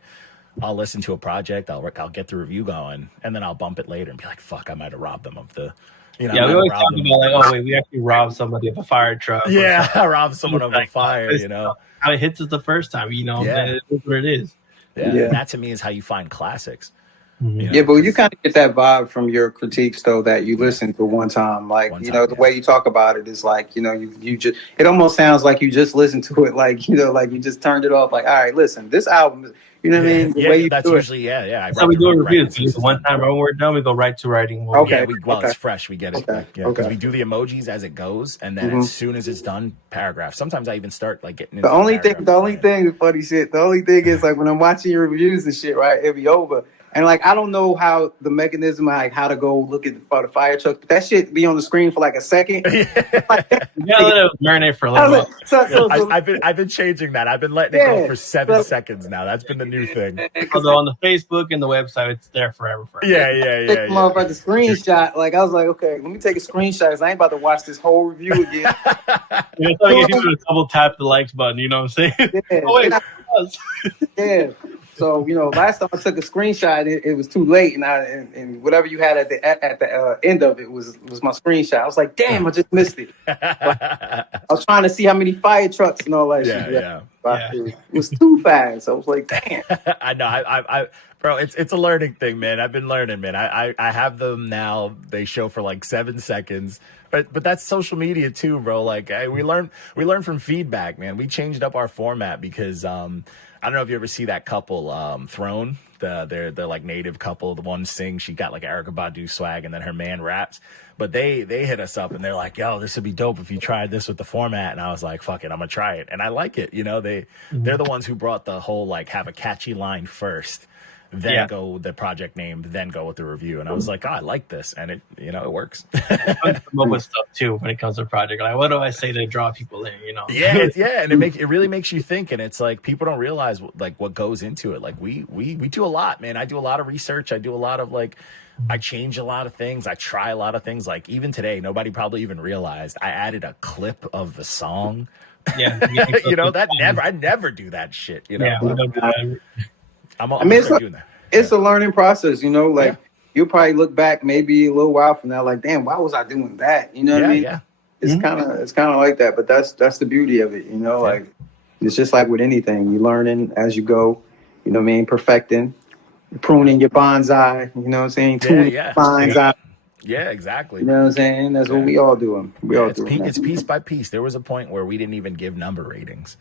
I'll listen to a project, I'll get the review going, and then I'll bump it later and be like, fuck, I might have robbed them of the, you know, Yeah, I we might have always robbed talk them. about like, oh wait, we actually robbed somebody of a fire truck. or Yeah, something. I robbed someone of a Like, fire, it's you know. how it hits us the first time, you know. Yeah. It is what it is. Yeah, Yeah. and that to me is how you find classics. Mhm. You know, Yeah, but you 'cause- kind of get that vibe from your critiques, though, that you listen to one time. Like, One you time, know, the yeah. way you talk about it is like, you know, you just, it almost sounds like you just listened to it, like, you know, like you just turned it off. Like, all right, listen, this album, you know what I mean? The yeah, way you that's do usually yeah. I That's how we do write reviews. since it's One done. time when we're done, we go right to writing. Okay. Yeah, it's fresh. We get it. Okay, Like, yeah, because okay. we do the emojis as it goes, and then Mhm. as soon as it's done, paragraph. Sometimes I even start like getting into The only paragraph thing, design. is funny shit. The only thing is like when I'm watching your reviews and shit, right? It'll be over, and like I don't know how the mechanism, like how to go look at for the fire truck. But that shit be on the screen for like a second. Like, You gotta let it marinate for a I little was while. like, so, I've been changing that. I've been letting it go Yeah, for 7 so- seconds now. That's been the new thing. Although on the Facebook and the website, it's there forever. Yeah. take the motherfucking screenshot. Like I was like, okay, let me take a screenshot. 'Cause I ain't about to watch this whole review again. You know, so you get people to double tap the likes button. You know what I'm saying? Yeah, Oh wait, and I- it was. yeah. So you know, last time I took a screenshot, it was too late, and whatever you had at the end of it was my screenshot. I was like, damn, I just missed it. I was trying to see how many fire trucks and all that shit. yeah. But Yeah. it was too fast. I was like, damn. I know. I bro, it's a learning thing, man. I've been learning, man. I have them now. They show for like 7 seconds. But that's social media too, bro. Like we learn from feedback, man. We changed up our format because I don't know if you ever see that couple, Throne. They're like native couple. The one sings, she got like Erykah Badu swag, and then her man raps. But they hit us up and they're like, yo, this would be dope if you tried this with the format. And I was like, fuck it, I'm gonna try it. And I like it. You know, they're the ones who brought the whole like have a catchy line first, then go with the project name, then go with the review. And I was like, oh, I like this. And it, you know, it works. Come up with stuff too when it comes to a project. Like, what do I say to draw people in? You know? Yeah, and it really makes you think, and it's like people don't realize like what goes into it. Like we do a lot, man. I do a lot of research. I do a lot of like, I change a lot of things. I try a lot of things. Like even today, nobody probably even realized I added a clip of the song. Yeah. You know, I never do that shit. You know, Yeah, we don't do that. I'm I mean, doing that. It's a learning process, you know. Like you'll probably look back maybe a little while from now, like, damn, why was I doing that? You know what I mean? Yeah. It's kind of like that, but that's the beauty of it, you know. Yeah. Like it's just like with anything, you learning as you go. You know what I mean? Perfecting, pruning your bonsai. You know what I'm saying? Tuning your bonsai. Yeah, exactly. You know what I'm saying? That's what we all doing. It's piece by piece. There was a point where we didn't even give number ratings.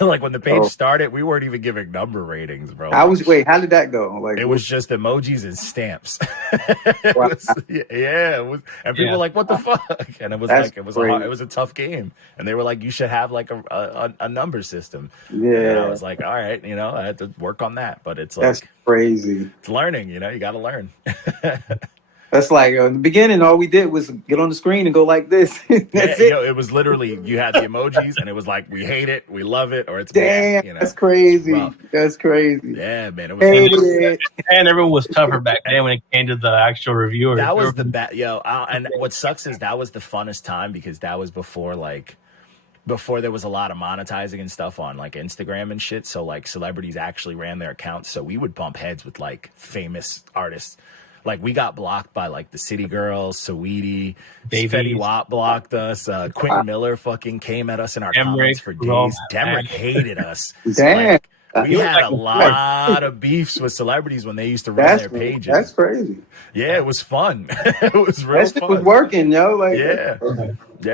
Like when the page started, we weren't even giving number ratings, bro. How did that go? Like it was just emojis and stamps. It Wow. was, and people were like, "What the fuck?" And it was That's like it crazy. was a tough game, and they were like, "You should have like a number system." Yeah. And I was like, "All right, you know, I had to work on that." But it's like That's crazy. it's learning, you know. You got to learn. That's like in the beginning, all we did was get on the screen and go like this. That's it. It was literally you had the emojis, and it was like we hate it, we love it, or it's Damn, bad, you know? that's crazy. Rough. That's crazy. Yeah, man, it was. Hated it. And everyone was tougher back then when it came to the actual reviewer. That was the best, and what sucks is that was the funnest time because that was before there was a lot of monetizing and stuff on like Instagram and shit. So like celebrities actually ran their accounts. So we would bump heads with like famous artists. Like we got blocked by like the City Girls, Saweetie, Fetty Wap blocked us. Quentin Miller fucking came at us in our comments for days. Demrick hated us. Damn. Like, we had a lot of beefs with celebrities when they used to run their pages. That's crazy. Yeah, it was fun. It was real That shit fun. was working, yo. Like Yeah,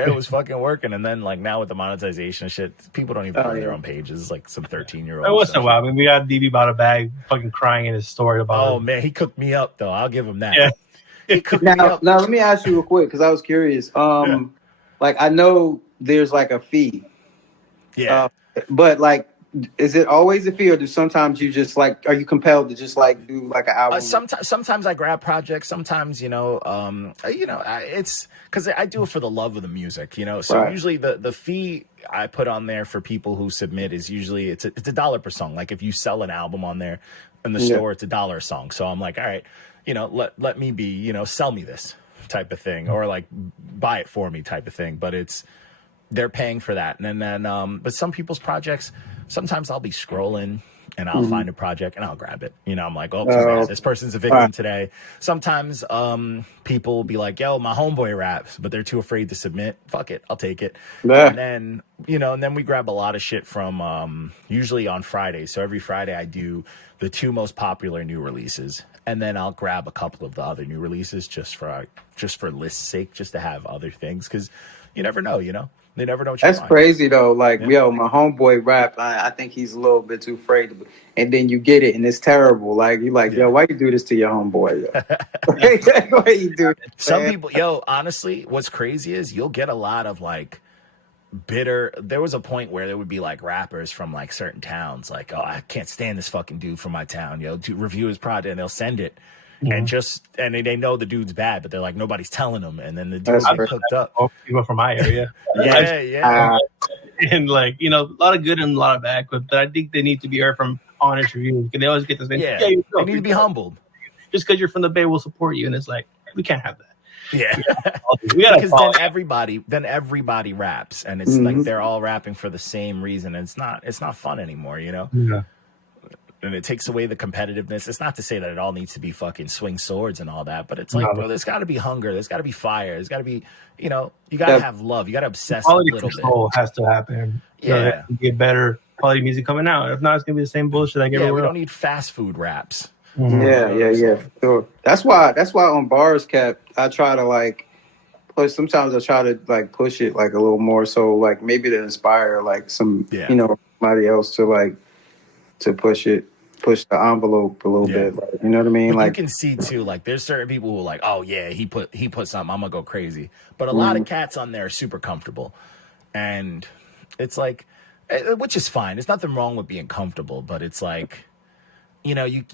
it was fucking working. And then like now with the monetization shit, people don't even run their own pages. It's like some 13-year-old. It was so wild. I mean, we got DB about a bag, fucking crying in his story about. Oh man, he cooked me up though. I'll give him that. Yeah. He cooked me now, up. now let me ask you real quick because I was curious. Like I know there's like a fee. Yeah. But like, is it always a fee, or do sometimes you just like, are you compelled to just like do like an album? Sometimes I grab projects. Sometimes it's because I do it for the love of the music. You know, so usually the fee I put on there for people who submit is usually it's $1 per song. Like if you sell an album on there in the store, it's $1 a song. So I'm like, all right, you know, let me be, you know, sell me this type of thing, or like buy it for me type of thing. But it's they're paying for that. And then, but some people's projects, sometimes I'll be scrolling and I'll find a project and I'll grab it. You know, I'm like, oh, too bad. This person's a victim today. Sometimes people will be like, yo, my homeboy raps, but they're too afraid to submit. Fuck it, I'll take it. Yeah. And then, you know, and then we grab a lot of shit from usually on Fridays. So every Friday I do the 2 most popular new releases. And then I'll grab a couple of the other new releases just for list's sake, just to have other things. Because you never know, you know? They never know what you're That's crazy though. Like, yo, my homeboy rap. I think he's a little bit too afraid. And then you get it, and it's terrible. Like, you're like, yo, why you do this to your homeboy? Yo? Why you do this, Some man? people, yo, honestly, what's crazy is you'll get a lot of like bitter. There was a point where there would be like rappers from like certain towns, like, oh, I can't stand this fucking dude from my town, yo, to review his product, and they'll send it. And they know the dude's bad, but they're like, nobody's telling them. And then the dude's like cooked up. People from my area. Yeah. And like, you know, a lot of good and a lot of bad, but I think they need to be heard from honest reviews, because they always get this thing. Yeah, you they need to be humbled. Just because you're from the Bay, we'll support you. And it's like, we can't have that. Yeah. We gotta because then everybody raps, and it's like they're all rapping for the same reason. And it's not fun anymore, you know? Yeah. And it takes away the competitiveness. It's not to say that it all needs to be fucking swing swords and all that, but it's like, bro, there's got to be hunger. There's got to be fire. There's got to be, you know, you got to have love. You got to obsess a little bit. Control has to happen. Yeah. To get better quality music coming out. If not, it's going to be the same bullshit like everywhere we else. don't need fast food raps. Yeah, for sure. That's why on Bars Cap, I try to like push. Sometimes I try to like push it like a little more, so like maybe to inspire like some, you know, somebody else to push the envelope a little bit. Like, you know what I mean? But like, you can see too, like there's certain people who are like, oh yeah, he put something, I'm gonna go crazy. But a lot of cats on there are super comfortable, and it's like, which is fine. There's nothing wrong with being comfortable, but it's like, you know, you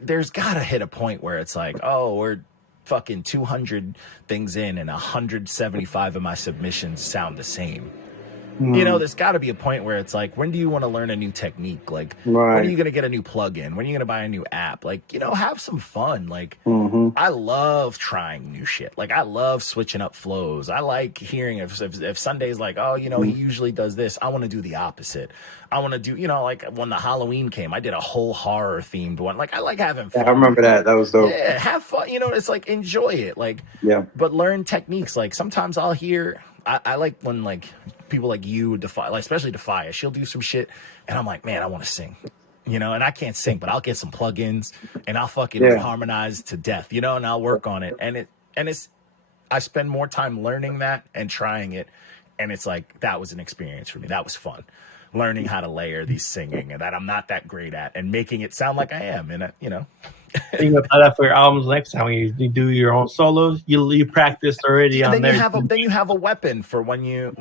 there's gotta hit a point where it's like, oh, we're fucking 200 things in, and 175 of my submissions sound the same. You know, there's got to be a point where it's like, when do you want to learn a new technique? Like, when are you going to get a new plugin? When are you going to buy a new app? Like, you know, have some fun. Like, I love trying new shit. Like, I love switching up flows. I like hearing if Sunday's like, oh, you know, he usually does this. I want to do the opposite. I want to do, you know, like when the Halloween came, I did a whole horror themed one. Like, I like having fun. I remember that. That was dope. Yeah, have fun. You know, it's like, enjoy it. Like, but learn techniques. Like, sometimes I'll hear, I like when like people like you, Defy, like especially Defy, she'll do some shit, and I'm like, man, I want to sing, you know, and I can't sing, but I'll get some plugins and I'll fucking harmonize to death, you know, and I'll work on it, and it's I spend more time learning that and trying it, and it's like that was an experience for me. That was fun, learning how to layer these singing and that I'm not that great at, and making it sound like I am, and you know. You can apply that for your albums next time when you do your own solos. You practiced already on there. Then you have a weapon for when you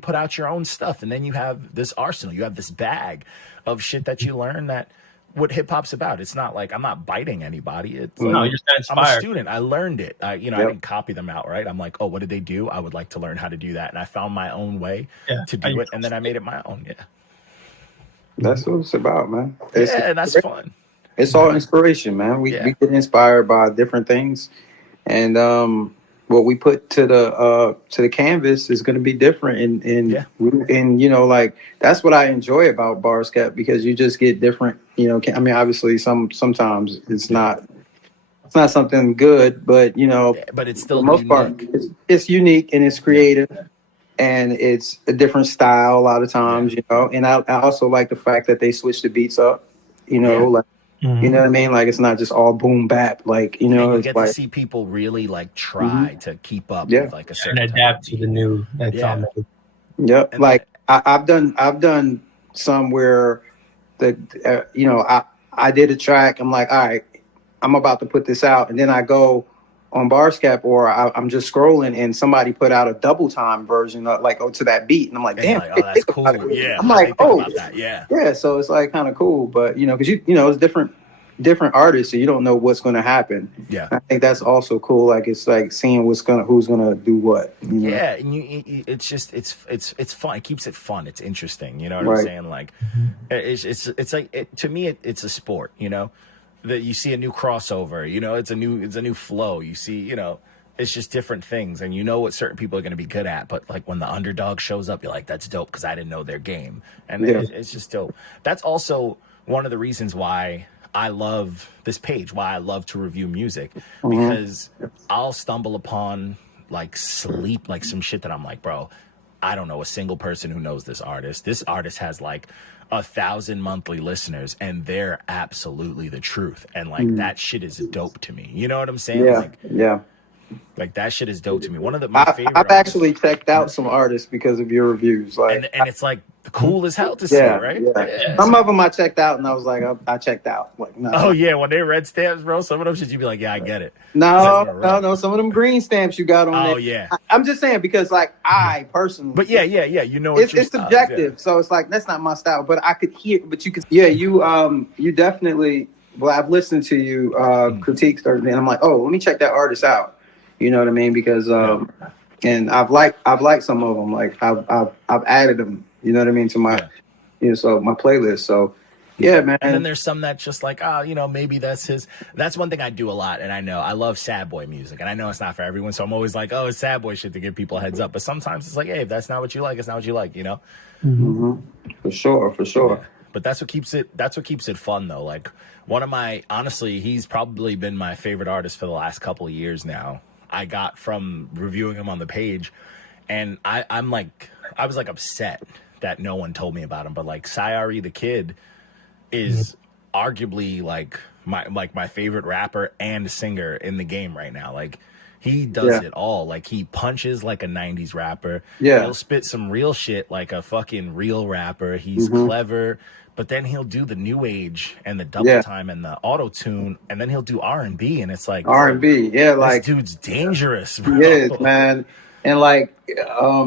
put out your own stuff, and then you have this arsenal. You have this bag of shit that you learn that what hip hop's about. It's not like I'm not biting anybody. It's like, no, you're inspired. I'm a student. I learned it. I didn't copy them outright. I'm like, oh, what did they do? I would like to learn how to do that, and I found my own way to do it, and then I made it my own. Yeah, that's what it's about, man. And that's fun. It's all inspiration, man. We get inspired by different things, and what we put to the canvas is going to be different. And you know, like that's what I enjoy about Bars Cap, because you just get different. You know, I mean, obviously sometimes it's not something good, but you know, but it's still for the most part it's unique and it's creative. And it's a different style a lot of times, you know. And I also like the fact that they switch the beats up, you know, like. You know what I mean? Like, it's not just all boom bap. Like, you know, you get to see people really like try to keep up with like a certain and adapt to the new. That's on there. Yep. Like I've done some where you know, I did a track. I'm like, all right, I'm about to put this out, and then I go on Bars Cap, or I'm just scrolling, and somebody put out a double time version of like to that beat, and I'm like, damn, like, oh, that's cool. Yeah, I'm like, oh, yeah. So it's like kind of cool, but you know, because you know, it's different artists, so you don't know what's going to happen. Yeah, I think that's also cool. Like, it's like seeing who's gonna do what. You know? Yeah, and it's just it's fun. It keeps it fun. It's interesting. You know what I'm saying? Like, it's like to me, it's a sport. You know, that you see a new crossover. You know, it's a new flow. You see, you know, it's just different things, and you know what certain people are going to be good at. But like when the underdog shows up, you're like, that's dope because I didn't know their game, and it's just dope. That's also one of the reasons why I love this page, why I love to review music, because I'll stumble upon like some shit that I'm like, bro, I don't know a single person who knows this artist. This artist has like 1,000 monthly listeners, and they're absolutely the truth. And like that shit is dope to me. You know what I'm saying? Like that shit is dope to me. One of my favorite. I've actually checked out some artists because of your reviews. Like, and it's like cool as hell to see, right? Yeah. Some of them I checked out, and I was like, I checked out. Like, no. Oh yeah, when they red stamps, bro. Some of them shit you be like, yeah, I get it. No. Some of them green stamps you got on there. Oh yeah. I'm just saying because like I personally. But yeah. You know, it's subjective, so it's like that's not my style. But I could hear. But you could. Yeah, you definitely. Well, I've listened to you critique certain, and I'm like, oh, let me check that artist out. You know what I mean? Because and I've liked some of them. Like I've added them. You know what I mean to my so my playlist. So yeah, man. And then there's some that just like maybe that's his. That's one thing I do a lot, and I know I love sad boy music, and I know it's not for everyone. So I'm always like, oh, it's sad boy shit to give people a heads up. But sometimes it's like, hey, if that's not what you like, it's not what you like. You know? For sure. Yeah. But that's what keeps it fun though. Like honestly, he's probably been my favorite artist for the last couple of years now. I got from reviewing him on the page, and I was like upset that no one told me about him. But like Sayari the Kid is arguably like my favorite rapper and singer in the game right now. Like he does it all. Like he punches like a 90s rapper. Yeah. He'll spit some real shit like a fucking real rapper. He's clever. But then he'll do the new age and the double time and the auto tune, and then he'll do R&B, and it's like R&B, like this dude's dangerous, bro. He is, man. And like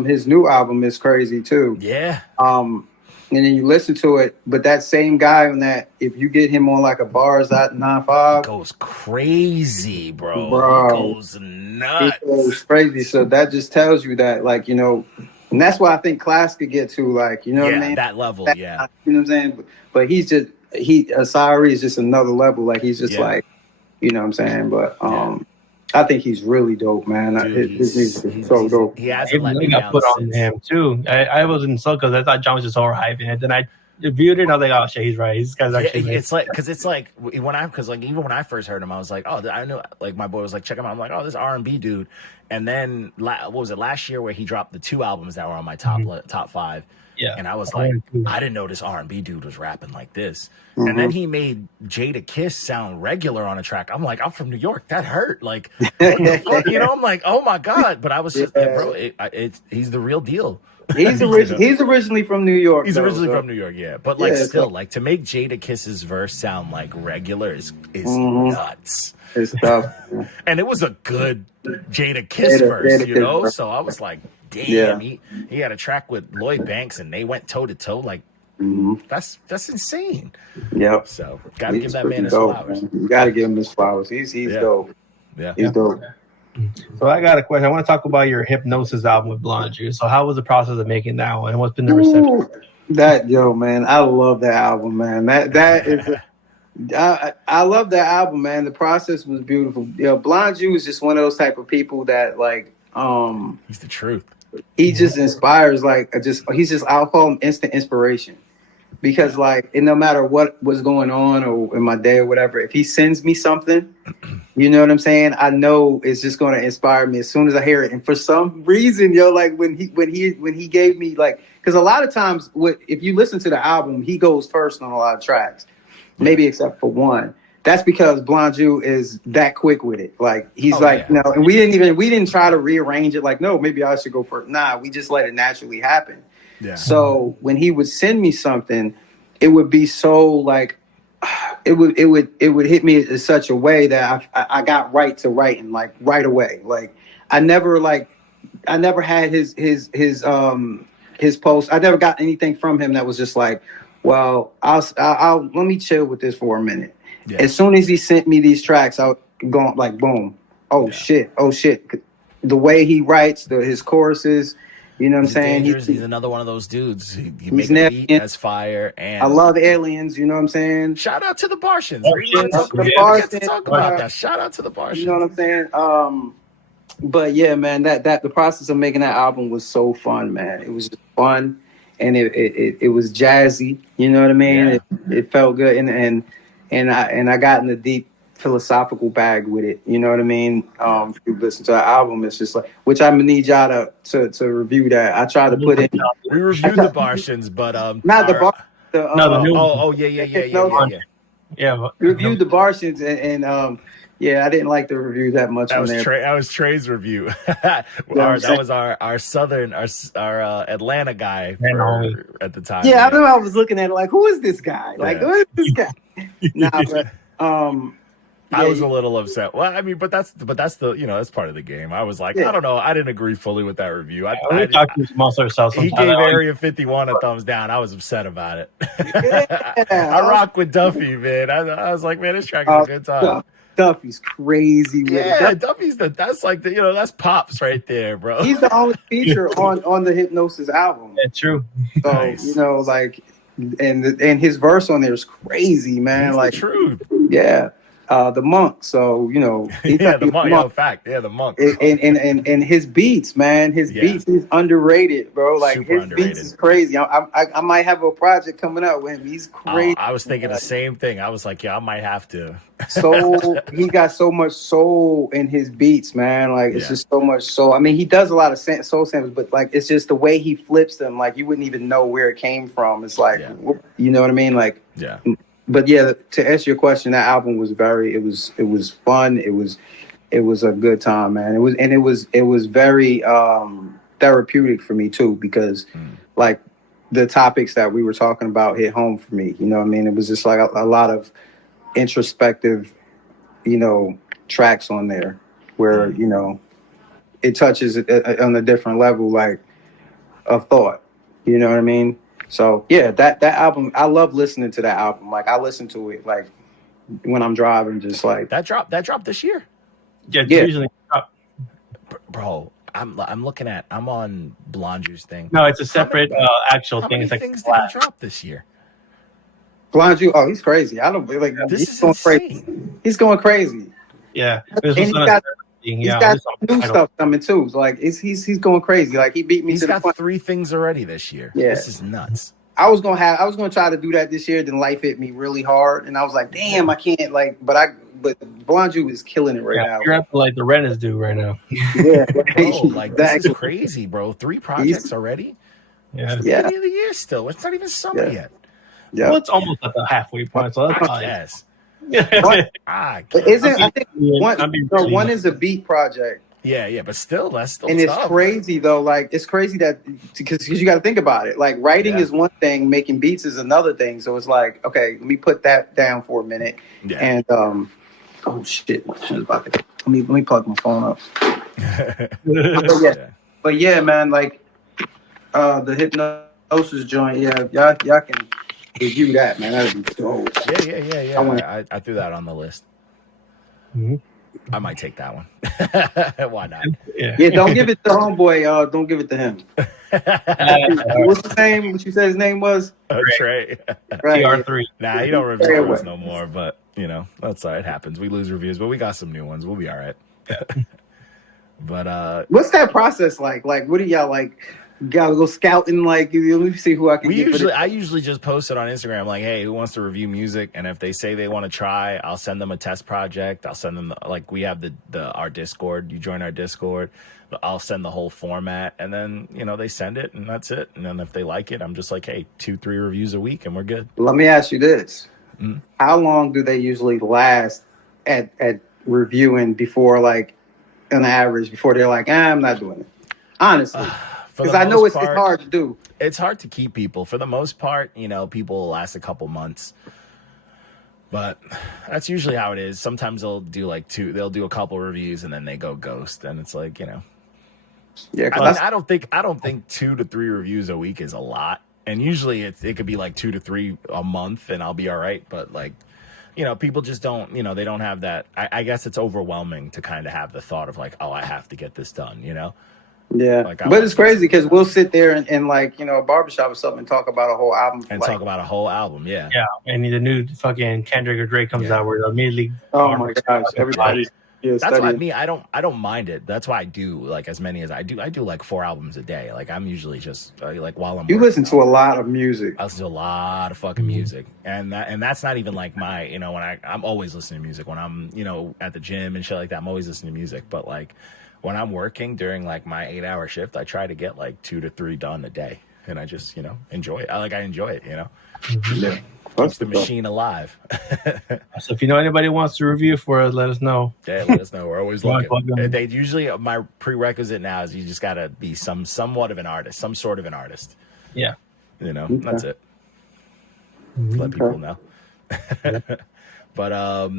his new album is crazy too. Yeah. And then you listen to it, but that same guy on that, if you get him on like a bars at 9-5, goes crazy, bro. He goes nuts. It goes crazy. So that just tells you that, like, you know. And that's why I think class could get to, like, you know what I mean? That level, You know what I'm saying? But he's just, Asari is just another level. Like, he's just like, you know what I'm saying? But I think he's really dope, man. Dude, he's so dope. He hasn't let me got put on him, too. I was in so because I thought John was just overhyping it. Then I reviewed it, and I was like, oh, shit, he's right. This guy's actually it's like, because even when I first heard him, I was like, oh, I know, like, my boy was like, check him out. I'm like, oh, this R&B dude. And then, what was it, last year where he dropped the 2 albums that were on my top 5? Yeah. And I was like, I didn't know this R&B dude was rapping like this. And then he made Jada Kiss sound regular on a track. I'm like, I'm from New York. That hurt. Like, what the fuck? You know, I'm like, oh my God. But I was just like, bro, he's the real deal. He's originally from New York. He's originally from New York, yeah. But like, still, like, to make Jada Kiss's verse sound like regular is nuts. It's tough. And it was a good Jada Kiss verse, you know? So I was like, damn, he had a track with Lloyd Banks and they went toe to toe. Like, that's insane. Yep. So gotta give that man his flowers. You gotta give him his flowers. He's dope. Yeah. He's dope. So I got a question. I want to talk about your Hypnosis album with Blonde Juice. So how was the process of making that one, and what's been the reception? Man, I love that album, man. That is. I love that album, man. The process was beautiful. Blonde Juice is just one of those type of people that like. He's the truth. He just inspires, he's just, I'll call him instant inspiration. Because like, and no matter what was going on or in my day or whatever, if he sends me something, you know what I'm saying? I know it's just going to inspire me as soon as I hear it. And for some reason, like when he gave me like, because a lot of times if you listen to the album, he goes first on a lot of tracks, maybe except for one. That's because Blonde Jew is that quick with it. Like he's no, and we didn't try to rearrange it. Like, no, maybe I should go first. Nah, we just let it naturally happen. Yeah. So when he would send me something, it would be so like, it would hit me in such a way that I got right to writing like right away. Like I never had his post. I never got anything from him that was just like, well, I'll let me chill with this for a minute. Yeah. As soon as he sent me these tracks, I go like, boom. Oh shit. The way he writes his choruses, you know what I'm saying? He's another one of those dudes. He makes a beat as fire, and I love Aliens. You know what I'm saying? Shout out to the Bartians. We get to talk about that. Shout out to the Bartians. You know what I'm saying? But yeah, man, that the process of making that album was so fun, man. It was just fun, and it was jazzy. You know what I mean? Yeah. It felt good, and I got in the deep philosophical bag with it. You know what I mean? Yeah. If you listen to the album, it's just like, which I'm gonna need y'all to review that. I tried to put in We reviewed the Bartians, but not the our bar, the No, the new yeah. Yeah, but, reviewed the Bartians, and yeah, I didn't like the review that much That on was there. That was Trey's review. what I'm That saying? was our southern Atlanta guy Man, homie. at the time. Yeah, I know. I was looking at it like, who is this guy? Like, Yeah. who is this guy? Nah, but I yeah, was a little upset. Well, I mean, but that's the that's part of the game. I was like, Yeah. I don't know. I didn't agree fully with that review. we talk amongst ourselves He sometimes. gave Area 51 a thumbs down. I was upset about it. Yeah. I rock with Duffy, man. I was like, man, this track is a good time. Duffy's crazy with Yeah, it. Duffy's that's like that's Pops right there, bro. He's the only feature on the Hypnosis album. Yeah, true. So Nice. like, and his verse on there is crazy, man. He's like, the truth. yeah, the monk. So Yeah, the monk. Yo, fact. Yeah, the monk. and his beats, man, beats is underrated, bro. Like Super his underrated. beats is crazy. I might have a project coming out with him. He's crazy. I was thinking the same thing. I was like, yeah, I might have to. So he got so much soul in his beats, man. Like it's Yeah. just so much soul. I mean, he does a lot of soul samples, but like it's just the way he flips them. Like you wouldn't even know where it came from. It's like, you know what I mean? Like, Yeah. but yeah, to answer your question, that album was it was fun. It was a good time, man. It was very therapeutic for me too, because like the topics that we were talking about hit home for me. You know what I mean? It was just like a lot of introspective, tracks on there where, it touches on a different level, like of thought. You know what I mean? So yeah, that album, I love listening to that album. Like I listen to it like when I'm driving, just like That dropped this year. Yeah, it's Yeah. usually Bro, I'm on Blonde Juice thing. no, it's a separate actual How thing. many It's like things did he drop this year? Blind You. Oh, he's crazy. I don't like This he's is going insane. crazy. He's going crazy. yeah. And he's got new stuff coming too. So like he's going crazy. Like he beat me He's to the got punch. 3 things already this year. Yeah. This is nuts. I was gonna try to do that this year. Then life hit me really hard, and I was like, "Damn, I can't!" Like, but Blonde You is killing it right now. You're at like the rent is due right now. Yeah, Bro, like this exactly. is crazy, bro. 3 projects already. Yeah. It's the Yeah. beginning of the year still. It's not even summer yet. Yeah. Well, it's almost at the halfway point, so that's fine. Yes. What? Ah, Isn't I think I'm being one really- is a beat project. yeah, but still, that's still And it's tough. crazy though. Like it's crazy that because you got to think about it. Like writing Yeah. is one thing, making beats is another thing. So it's like, okay, let me put that down for a minute. Yeah. And oh shit, my phone's about to. Let me plug my phone up. Yeah. But yeah, man, like the Hypnosis joint. Yeah, y'all can review that, man. That'd be dope. Yeah. I threw that on the list. Mhm. I might take that one. Why not? Yeah, don't give it to homeboy. Don't give it to him. What's his name? What you said his name was? Trey. Right. TR3. Nah, you don't Stay review us away. no more, but that's all right. It happens. We lose reviews, but we got some new ones. We'll be all right. But What's that process like? Like, what do y'all like? Gotta go scouting. Like, let me see who I can. I usually just post it on Instagram, like, hey, who wants to review music? And if they say they want to try, I'll send them a test project. I'll send them like we have our Discord. You join our Discord. I'll send the whole format, and then they send it, and that's it. And then if they like it, I'm just like, hey, 2-3 reviews a week, and we're good. Let me ask you this: Mhm. How long do they usually last at reviewing before, like, an average before they're like, I'm not doing it? Honestly. Because I know it's hard to do. It's hard to keep people. For the most part, people will last a couple months. But that's usually how it is. Sometimes they'll do they'll do a couple reviews and then they go ghost. And it's like, Yeah, I don't think 2 to 3 reviews a week is a lot. And usually it could be like 2 to 3 a month and I'll be all right. But people just don't, they don't have that. I guess it's overwhelming to kind of have the thought of like, oh, I have to get this done, Yeah, but it's crazy because we'll sit there and like a barbershop or something and talk about a whole album and talk about a whole album. Yeah, and the new fucking Kendrick or Drake comes out where immediately. Oh my gosh, everybody. Yeah, That's why study. I don't mind it. That's why I do like as many as I do. I do like 4 albums a day. Like I'm usually just like while I'm You working, listen to a lot of music. I listen to a lot of fucking music, and that's not even like my when I'm always listening to music when I'm at the gym and shit like that. I'm always listening to music, but like when I'm working during like my 8 hour shift, I try to get like 2 to 3 done a day, and I just enjoy it. I enjoy it. Yeah, Keeps that's the what's up. machine alive. So if you know anybody wants to review for us, let us know. Yeah, let us know. We're always Right, looking. welcome. They usually my prerequisite now is you just gotta be somewhat of an artist, some sort of an artist. Yeah. That's it. Let people know. But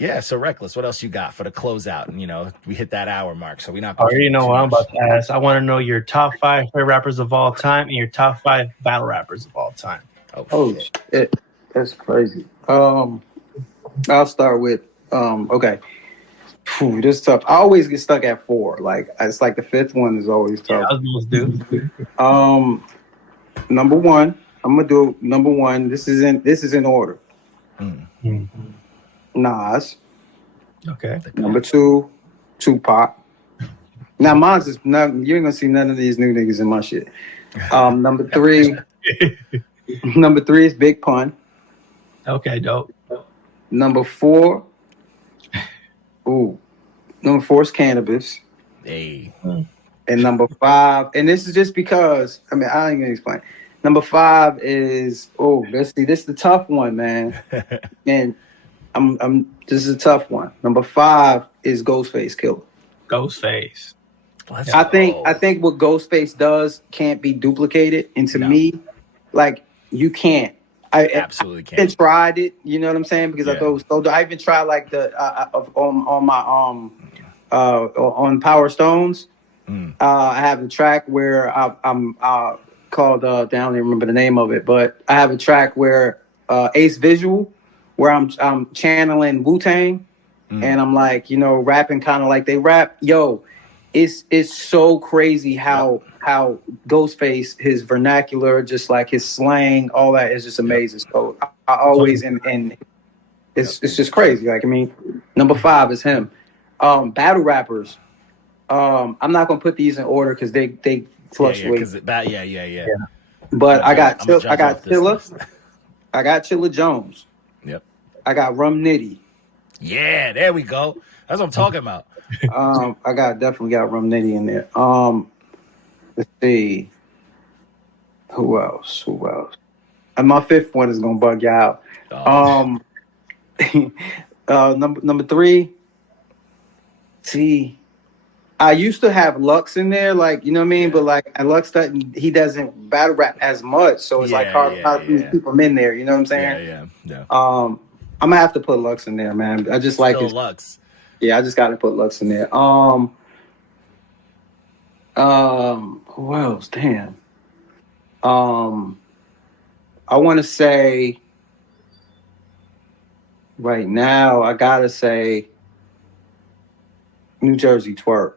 yeah. So Reckless, what else you got for the closeout? And we hit that hour mark, so we're not I gonna already keep it know too what I'm much. about to ask. I want to know your top 5 favorite rappers of all time and your top 5 battle rappers of all time. Oh Shit. shit, that's crazy. I'll start with okay. Phew, this is tough. I always get stuck at 4. Like it's like the 5th one is always Yeah, tough. I was supposed to do. Number 1. I'm gonna do number 1. This is in order. Nas. Okay. Number 2, Tupac. Now mine's is not. You ain't gonna see none of these new niggas in my shit. Number 3. Number 3 is Big Pun. Okay, dope. Number 4. Ooh. Number 4 is Cannabis. Hey. And number 5, and this is just because I ain't gonna explain. Number 5 is let's see, this is the tough one, man. And this is a tough one. Number 5 is Ghostface Killer. Ghostface. I think what Ghostface does can't be duplicated. And to me, like you can't. I absolutely I even can't. tried it. You know what I'm saying? Because I Yeah. thought it was so. I even tried like the on my on Power Stones. I have a track where I'm called. I don't even remember the name of it, but I have a track where Ace Visual, where I'm channeling Wu-Tang, and I'm like rapping kind of like they rap. Yo, it's so crazy how Ghostface, his vernacular, just like his slang, all that is just amazing. So I always and it's just crazy. Like number 5 is him. Battle rappers. I'm not gonna put these in order because they fluctuate. Yeah. But I got I'm I got Chilla. list. I got Chilla Jones. Yep. I got Rum Nitty. Yeah, there we go. That's what I'm talking about. I definitely got Rum Nitty in there. Let's see. Who else? And my 5th one is gonna bug you out. Number 3. See, I used to have Lux in there, like what I mean, but like Lux he doesn't battle rap as much, so it's like hard for me to keep him in there. You know what I'm saying? Yeah. I'm gonna have to put Lux in there, man. I just like his Lux. Yeah, I just got to put Lux in there. Who else? Damn. I want to say right now. I gotta say New Jersey Twerk.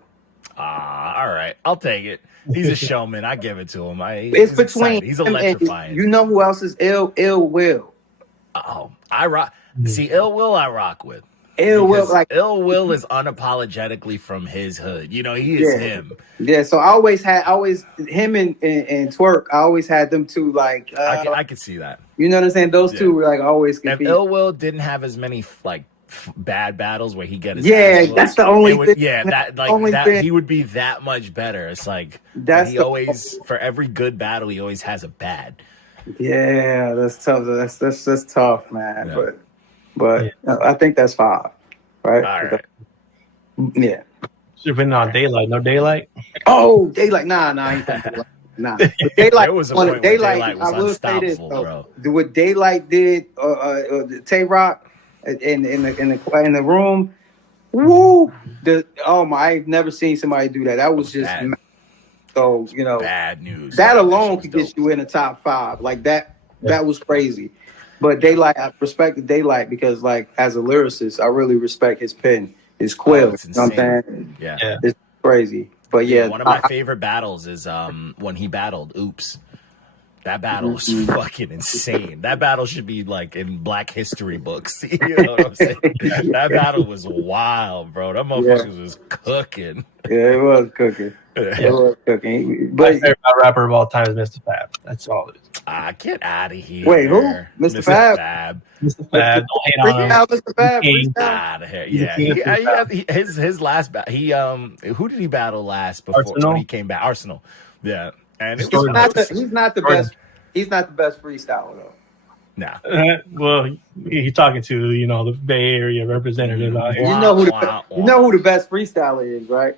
All right. I'll take it. He's a showman. I give it to him. It's between. He's electrifying. You know who else is Ill Will? Oh, I rock. See, Ill Will, I rock with. Ill Will is unapologetically from his hood. He is him. Yeah. So I always him and Twerk. I always had them two. Like I could see that. You know what I'm saying? Those two were like always. If Ill Will didn't have as many like bad battles where he get his that's the only thing. He would be that much better. It's like for every good battle he always has a bad. Yeah, that's tough. That's tough, man. Yeah. But I think that's 5, right? All right. Yeah. Should have been on Daylight. No Daylight? Oh, Daylight. Nah. Nah. Daylight. There was a point where Daylight was unstoppable, bro. What Daylight did, Tay Rock in the room. Woo! I've never seen somebody do that. That was just bad. So bad news. That alone could get you in the top 5. Like that. Yeah. That was crazy. But Daylight, I respected Daylight because, like, as a lyricist, I really respect his pen, his quill. It's you know what I'm saying? Yeah. It's crazy. But yeah, one of my favorite battles is when he battled Oops. That battle was fucking insane. That battle should be like in Black History books. You know what I'm saying? That battle was wild, bro. That motherfuckers was cooking. Yeah, it was cooking. Yeah. It was cooking. My But favorite rapper of all time is Mr. Fab. That's all it is. Get out of here. wait, who? Mr. Fab? Mr. Fab, don't hate on him. Freestyle, Mr. Fab. King. Freestyle. Out of here. Yeah. His last battle. Who did he battle last before Arsenal? when he came back? Arsenal. Yeah. And it He's was not the best. He's not the best freestyler though. nah. Well, he's talking to the Bay Area representative out here. You know who the best freestyler is, right?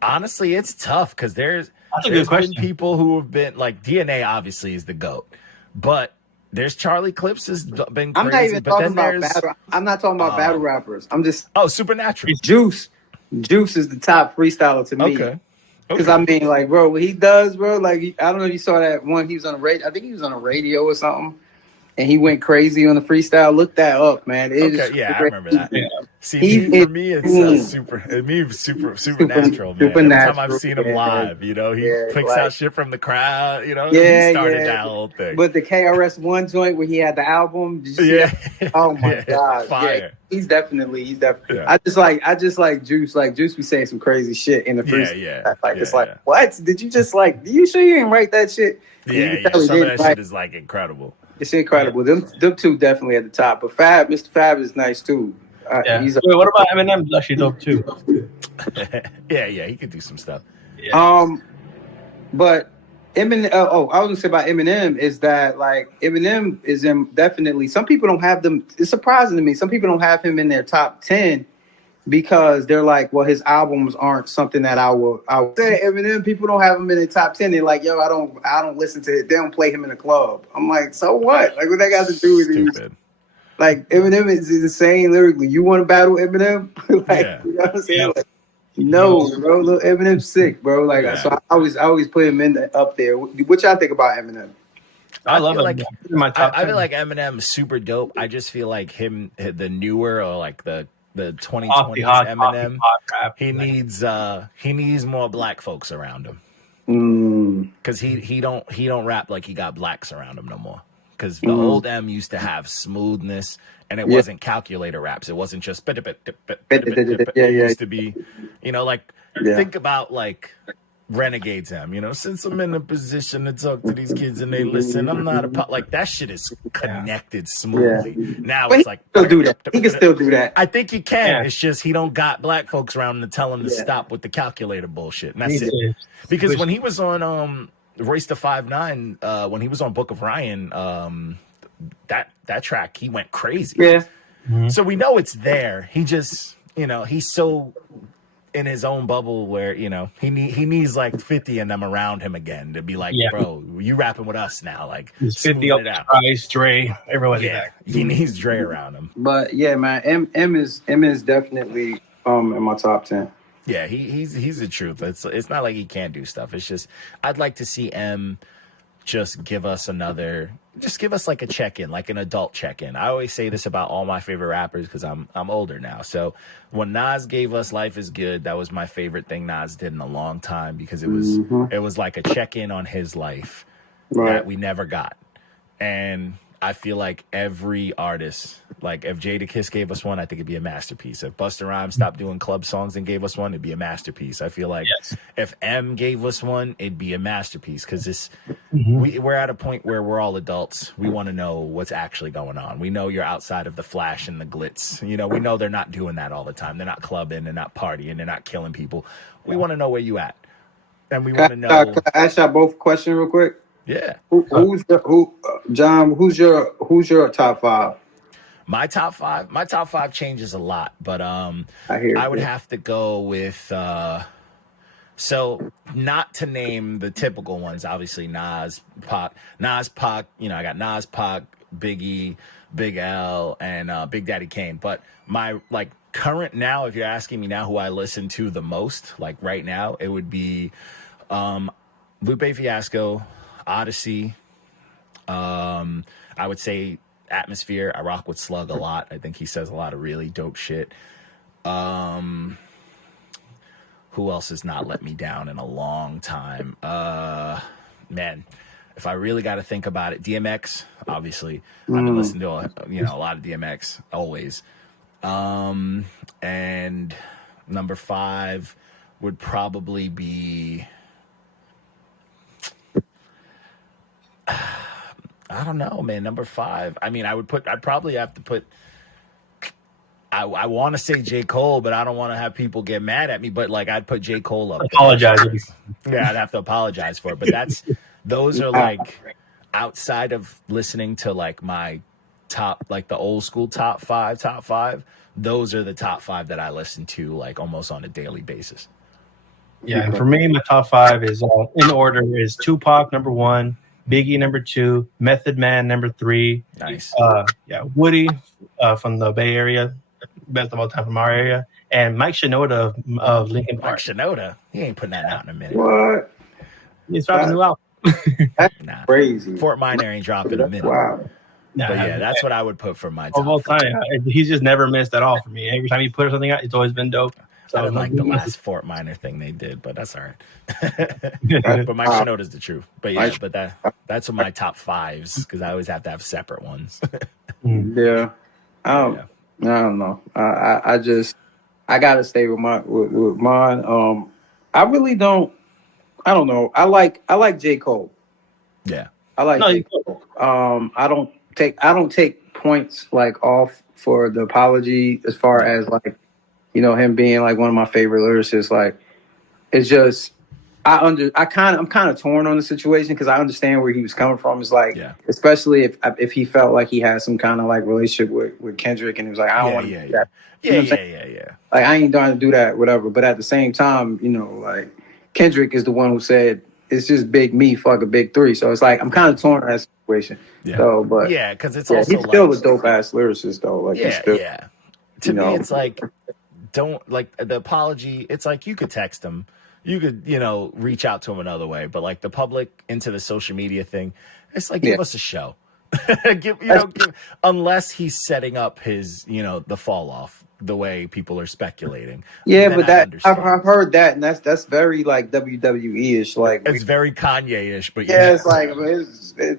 Honestly, it's tough because there's That's a good been question. people who have been like DNA. Obviously, is the GOAT, but there's Charlie Clips has been crazy. I'm not even but talking then about there's battle. I'm not talking about battle rappers. I'm just Supernatural. Juice. Juice is the top freestyler to me. Okay. Because I mean, like, bro, what he does, bro, like, I don't know if you saw that one. He was on a radio. I think he was on a radio or something, and he went crazy on the freestyle. Look that up, man. I remember that. Yeah. See, for me, it's supernatural, man. Every time I've seen him live, he picks out shit from the crowd. He started that whole thing. But the KRS One joint where he had the album, did you see that? Oh my god, fire! Yeah, he's definitely. Yeah. I just like Juice. Like Juice be saying some crazy shit in the freestyle. It's like, what? Did you just like? Do you sure you didn't write that shit? Yeah. Some of that shit is like incredible. It's incredible. Them two definitely at the top. But Mr. Fab is nice too. Wait, what about Eminem? He's actually dope too. yeah, he could do some stuff. Yeah. But Eminem. I was gonna say about Eminem is that like Eminem is definitely. Some people don't have them. It's surprising to me. Some people don't have him in their top 10 because they're like, well, his albums aren't something that I would say. Eminem, people don't have him in their top 10. They're like, yo, I don't listen to it. They don't play him in the club. I'm like, so what? Like, what that got to do with it? Like, Eminem is insane lyrically. You want to battle Eminem? You know what I'm saying? Like, no, bro. Look, Eminem's sick, bro. Like, so I always put him up there. What y'all think about Eminem? I love like him. In my top I feel like Eminem's super dope. I just feel like the newer or like the 2020s Eminem, he needs more black folks around him. Because he don't rap like he got blacks around him no more. Because the old M used to have smoothness, and it wasn't calculator raps. It wasn't just it used to be, think about like Renegades M. Since I'm in a position to talk to these kids and they listen, I'm not like that shit is connected smoothly. Now but it's like still do that. He can still do that. I think he can. Yeah. It's just he don't got black folks around to tell him to stop with the calculator bullshit. And that's it. Because when he was on Royce the 5'9", when he was on Book of Ryan, that track he went crazy. Yeah. Mm-hmm. So we know it's there. He just he's so in his own bubble where he needs like 50 of them around him again to be like, bro, you rapping with us now, like 50 up Price, Dre, everybody back. He needs Dre around him. But yeah, man, M is definitely in my top 10. Yeah, he's the truth. It's not like he can't do stuff. It's just I'd like to see M just give us like a check-in, like an adult check-in. I always say this about all my favorite rappers because I'm older now. So when Nas gave us Life is Good, that was my favorite thing Nas did in a long time because it was like a check-in on his life that we never got. And I feel like every artist, like if Jadakiss gave us one, I think it'd be a masterpiece. If Busta Rhymes stopped doing club songs and gave us one, it'd be a masterpiece. I feel like if M gave us one, it'd be a masterpiece because we're at a point where we're all adults. We want to know what's actually going on. We know you're outside of the flash and the glitz. We know they're not doing that all the time. They're not clubbing, they're not partying, they're not killing people. We want to know where you at. And we want to know. Can I ask y'all both a question real quick? Yeah. John, who's your top 5? My top five changes a lot, but I would have to go with so not to name the typical ones, obviously Nas, Pac, I got Nas, Pac, Biggie, Big L, and Big Daddy Kane. But my like current now, if you're asking me now who I listen to the most, like right now, it would be Lupe Fiasco, Odyssey. I would say Atmosphere. I rock with Slug a lot. I think he says a lot of really dope shit. Who else has not let me down in a long time? Man, If I really got to think about it, DMX, obviously. I've been listening to a lot of DMX always. And number 5 would probably be, I don't know, man. Number 5. I mean, I'd probably have to put, I want to say J. Cole, but I don't want to have people get mad at me. But like, I'd put J. Cole up there. Apologize. Yeah, I'd have to apologize for it. But those are like, outside of listening to like my top, like the old school top five, those are the top 5 that I listen to like almost on a daily basis. Yeah, and for me, my top 5 is in order is Tupac number 1, Biggie number 2, Method Man number 3. Nice. Woody from the Bay Area, best of all time from our area, and Mike Shinoda of Linkin Park. Mike Shinoda, he ain't putting that out in a minute. What? He's dropping a new album. Nah, Crazy. Fort Minor ain't dropped in a minute. Wow. Nah, But yeah, that's what I would put for my top of all 5. time. He's just never missed at all for me. Every time he put something out, it's always been dope. So I didn't like the last Fort Minor thing they did, but that's all right. But Mike Shinoda's the truth. But yeah, that's my top 5s because I always have to have separate ones. Yeah. I don't know. I gotta stay with mine. I really don't. I don't know. I like J. Cole. Yeah. I like J. Cole. I don't take points like off for the apology as far as like, him being like one of my favorite lyricists. Like, it's just I'm kind of torn on the situation because I understand where he was coming from. It's like, especially if he felt like he had some kind of like relationship with Kendrick, and he was like, I don't want to do that. Yeah. Like, I ain't trying to do that, whatever. But at the same time, like Kendrick is the one who said it's just big me, fuck a big 3. So it's like I'm kind of torn on that situation. Yeah. So, but because it's also he's still a dope ass lyricist though. Like, To me, it's like, don't like the apology. It's like you could text him, you could reach out to him another way, but like the public into the social media thing, it's like give us a show. Unless he's setting up his the fall off the way people are speculating. Yeah, but I've heard that, and that's very like WWE-ish. Like, it's very Kanye-ish, but it's like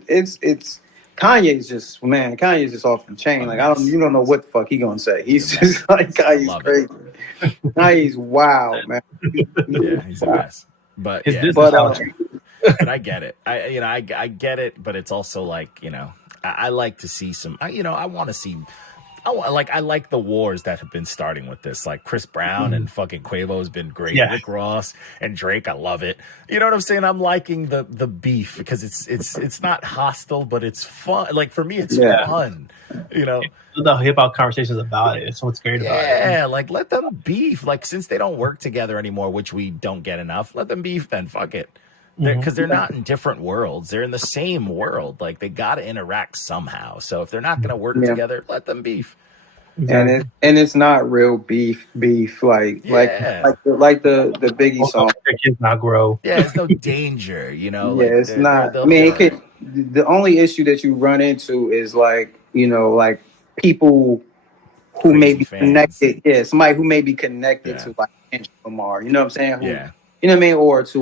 it's Kanye's just off the chain. Like, you don't know what the fuck he gonna say. He's just like, Kanye's crazy. Kanye's wild, man. Yeah, he's a mess. But but I get it. I get it, but it's also like, I like to see some, I want to see, I like the wars that have been starting with this. Like Chris Brown and fucking Quavo has been great. Yeah. Rick Ross and Drake, I love it. You know what I'm saying? I'm liking the beef because it's not hostile, but it's fun. Like for me, it's fun. The hip hop conversations about it. It's what's great about it. Yeah, like let them beef. Like since they don't work together anymore, which we don't get enough, let them beef then. Fuck it. Because they're not in different worlds. They're in the same world. Like they got to interact somehow. So if they're not going to work together, let them beef. And it's not real beef. Like the Biggie song. Their kids not grow. Yeah, it's no danger. Like it's not. I mean, the only issue that you run into is like like people who may be connected. Yeah, somebody who may be connected to like Kendrick Lamar. You know what I'm saying? You know what I mean? Or to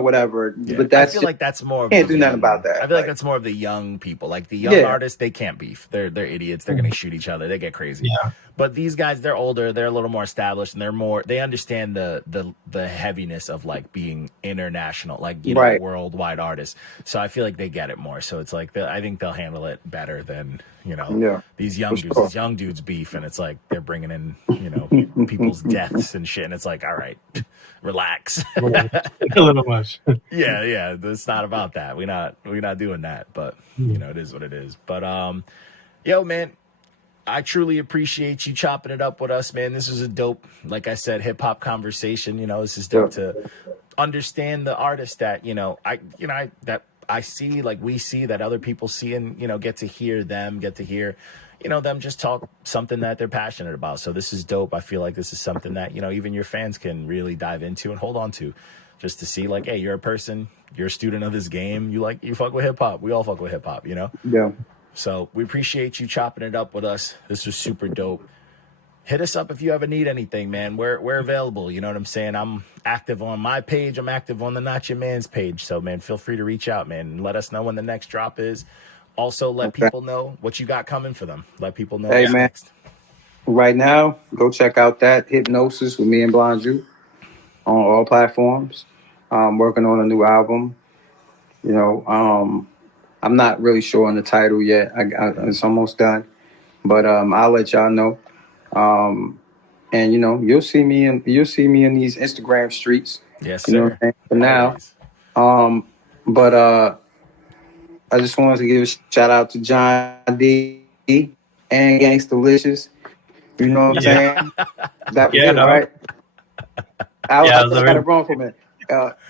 whatever. Yeah. But I feel like that's more of can't do nothing about that. I feel like that's more of the young people. Like the young artists, they can't beef. They're idiots. They're gonna shoot each other. They get crazy. Yeah. But these guys, they're older, they're a little more established, and they understand the heaviness of like being international, like worldwide artists. So I feel like they get it more. So it's like I think they'll handle it better than these young dudes. These young dudes beef, and it's like they're bringing in people's deaths and shit, and it's like, all right, relax. A little much. Yeah. It's not about that. We're not doing that. But it is what it is. But yo, man, I truly appreciate you chopping it up with us, man. This was a dope, like I said, hip hop conversation. This is dope to understand the artist that that I see, like we see, that other people see, and get to hear them just talk something that they're passionate about. So this is dope. I feel like this is something that even your fans can really dive into and hold on to, just to see like, hey, you're a person, you're a student of this game. You fuck with hip hop. We all fuck with hip hop. Yeah. So we appreciate you chopping it up with us. This was super dope. hit us up if you ever need anything, man. We're available. You know what I'm saying? I'm active on my page. I'm active on the Not Your Man's page. So, man, feel free to reach out, man, and let us know when the next drop is. Also, let Okay. people know what you got coming for them. Let people know Hey, what's man. next. Right now, go check out that Hypnosis with me and Blonde on all platforms. I'm working on a new album. You know, I'm not really sure on the title yet. It's almost done, but I'll let y'all know. And you know, you'll see me in these Instagram streets. Yes, You know what sir. I'm saying? For now. Always. But I just wanted to give a shout out to John D and Gangstalicious. You know what I'm Yeah, saying? That was yeah, it, no, right? yeah. I It was think I got it wrong for a minute.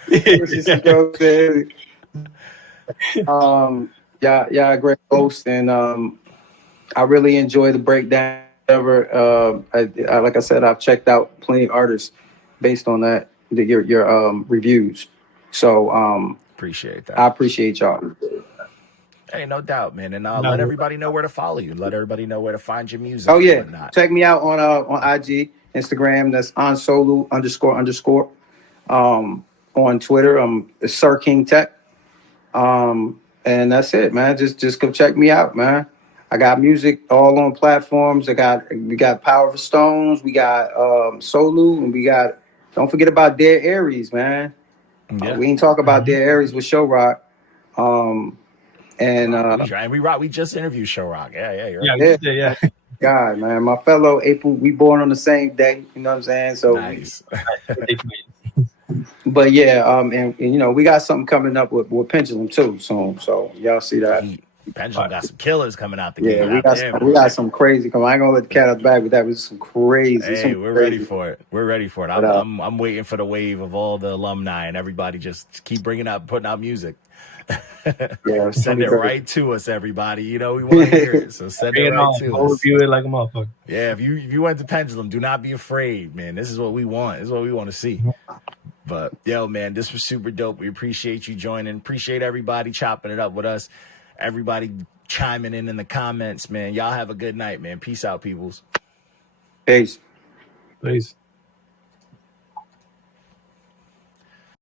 It's just, you know what I'm saying? Yeah, great host, and I really enjoy the breakdown. Ever, like I said, I've checked out plenty of artists based on that, your reviews. So Appreciate I that. appreciate y'all. Hey, no doubt, man. And no, let everybody know where to follow you. Let everybody know where to find your music Oh and yeah, whatnot. check me out on IG, Instagram. That's Ansolu __. On Twitter, it's Sir King Tech. And that's it, man. Just come check me out, man. I got music all on platforms. We got Power of Stones, we got Solu, and we got, don't forget about Dead Aries, man. Yeah. We ain't talk about Dead Aries with Show Rock. And We just interviewed Show Rock. Yeah, you're yeah, right. yeah, yeah. God, man, my fellow April, we born on the same day. You know what I'm saying? So Nice. but yeah, and you know, we got something coming up with Pendulum too soon. So y'all see that. Heat. Pendulum got some killers coming out the Yeah, gate out there, we boy. got some crazy. Come on, I ain't gonna let the cat out the bag with that. It was Hey, some we're ready crazy. for it. We're ready for it. But I'm waiting for the wave of all the alumni and everybody just keep putting out music. yeah, it's gonna Send be it crazy. right to us, everybody. You know, we want to hear it. So send it Bring it right on. to I'll us. review it like a motherfucker. Yeah, if you went to Pendulum, do not be afraid, man. This is what we want. This is what we want to see. But yo, man, this was super dope. We appreciate you joining. Appreciate everybody chopping it up with us. Everybody chiming in the comments, man. Y'all have a good night, man. Peace out, peoples. Peace. Please.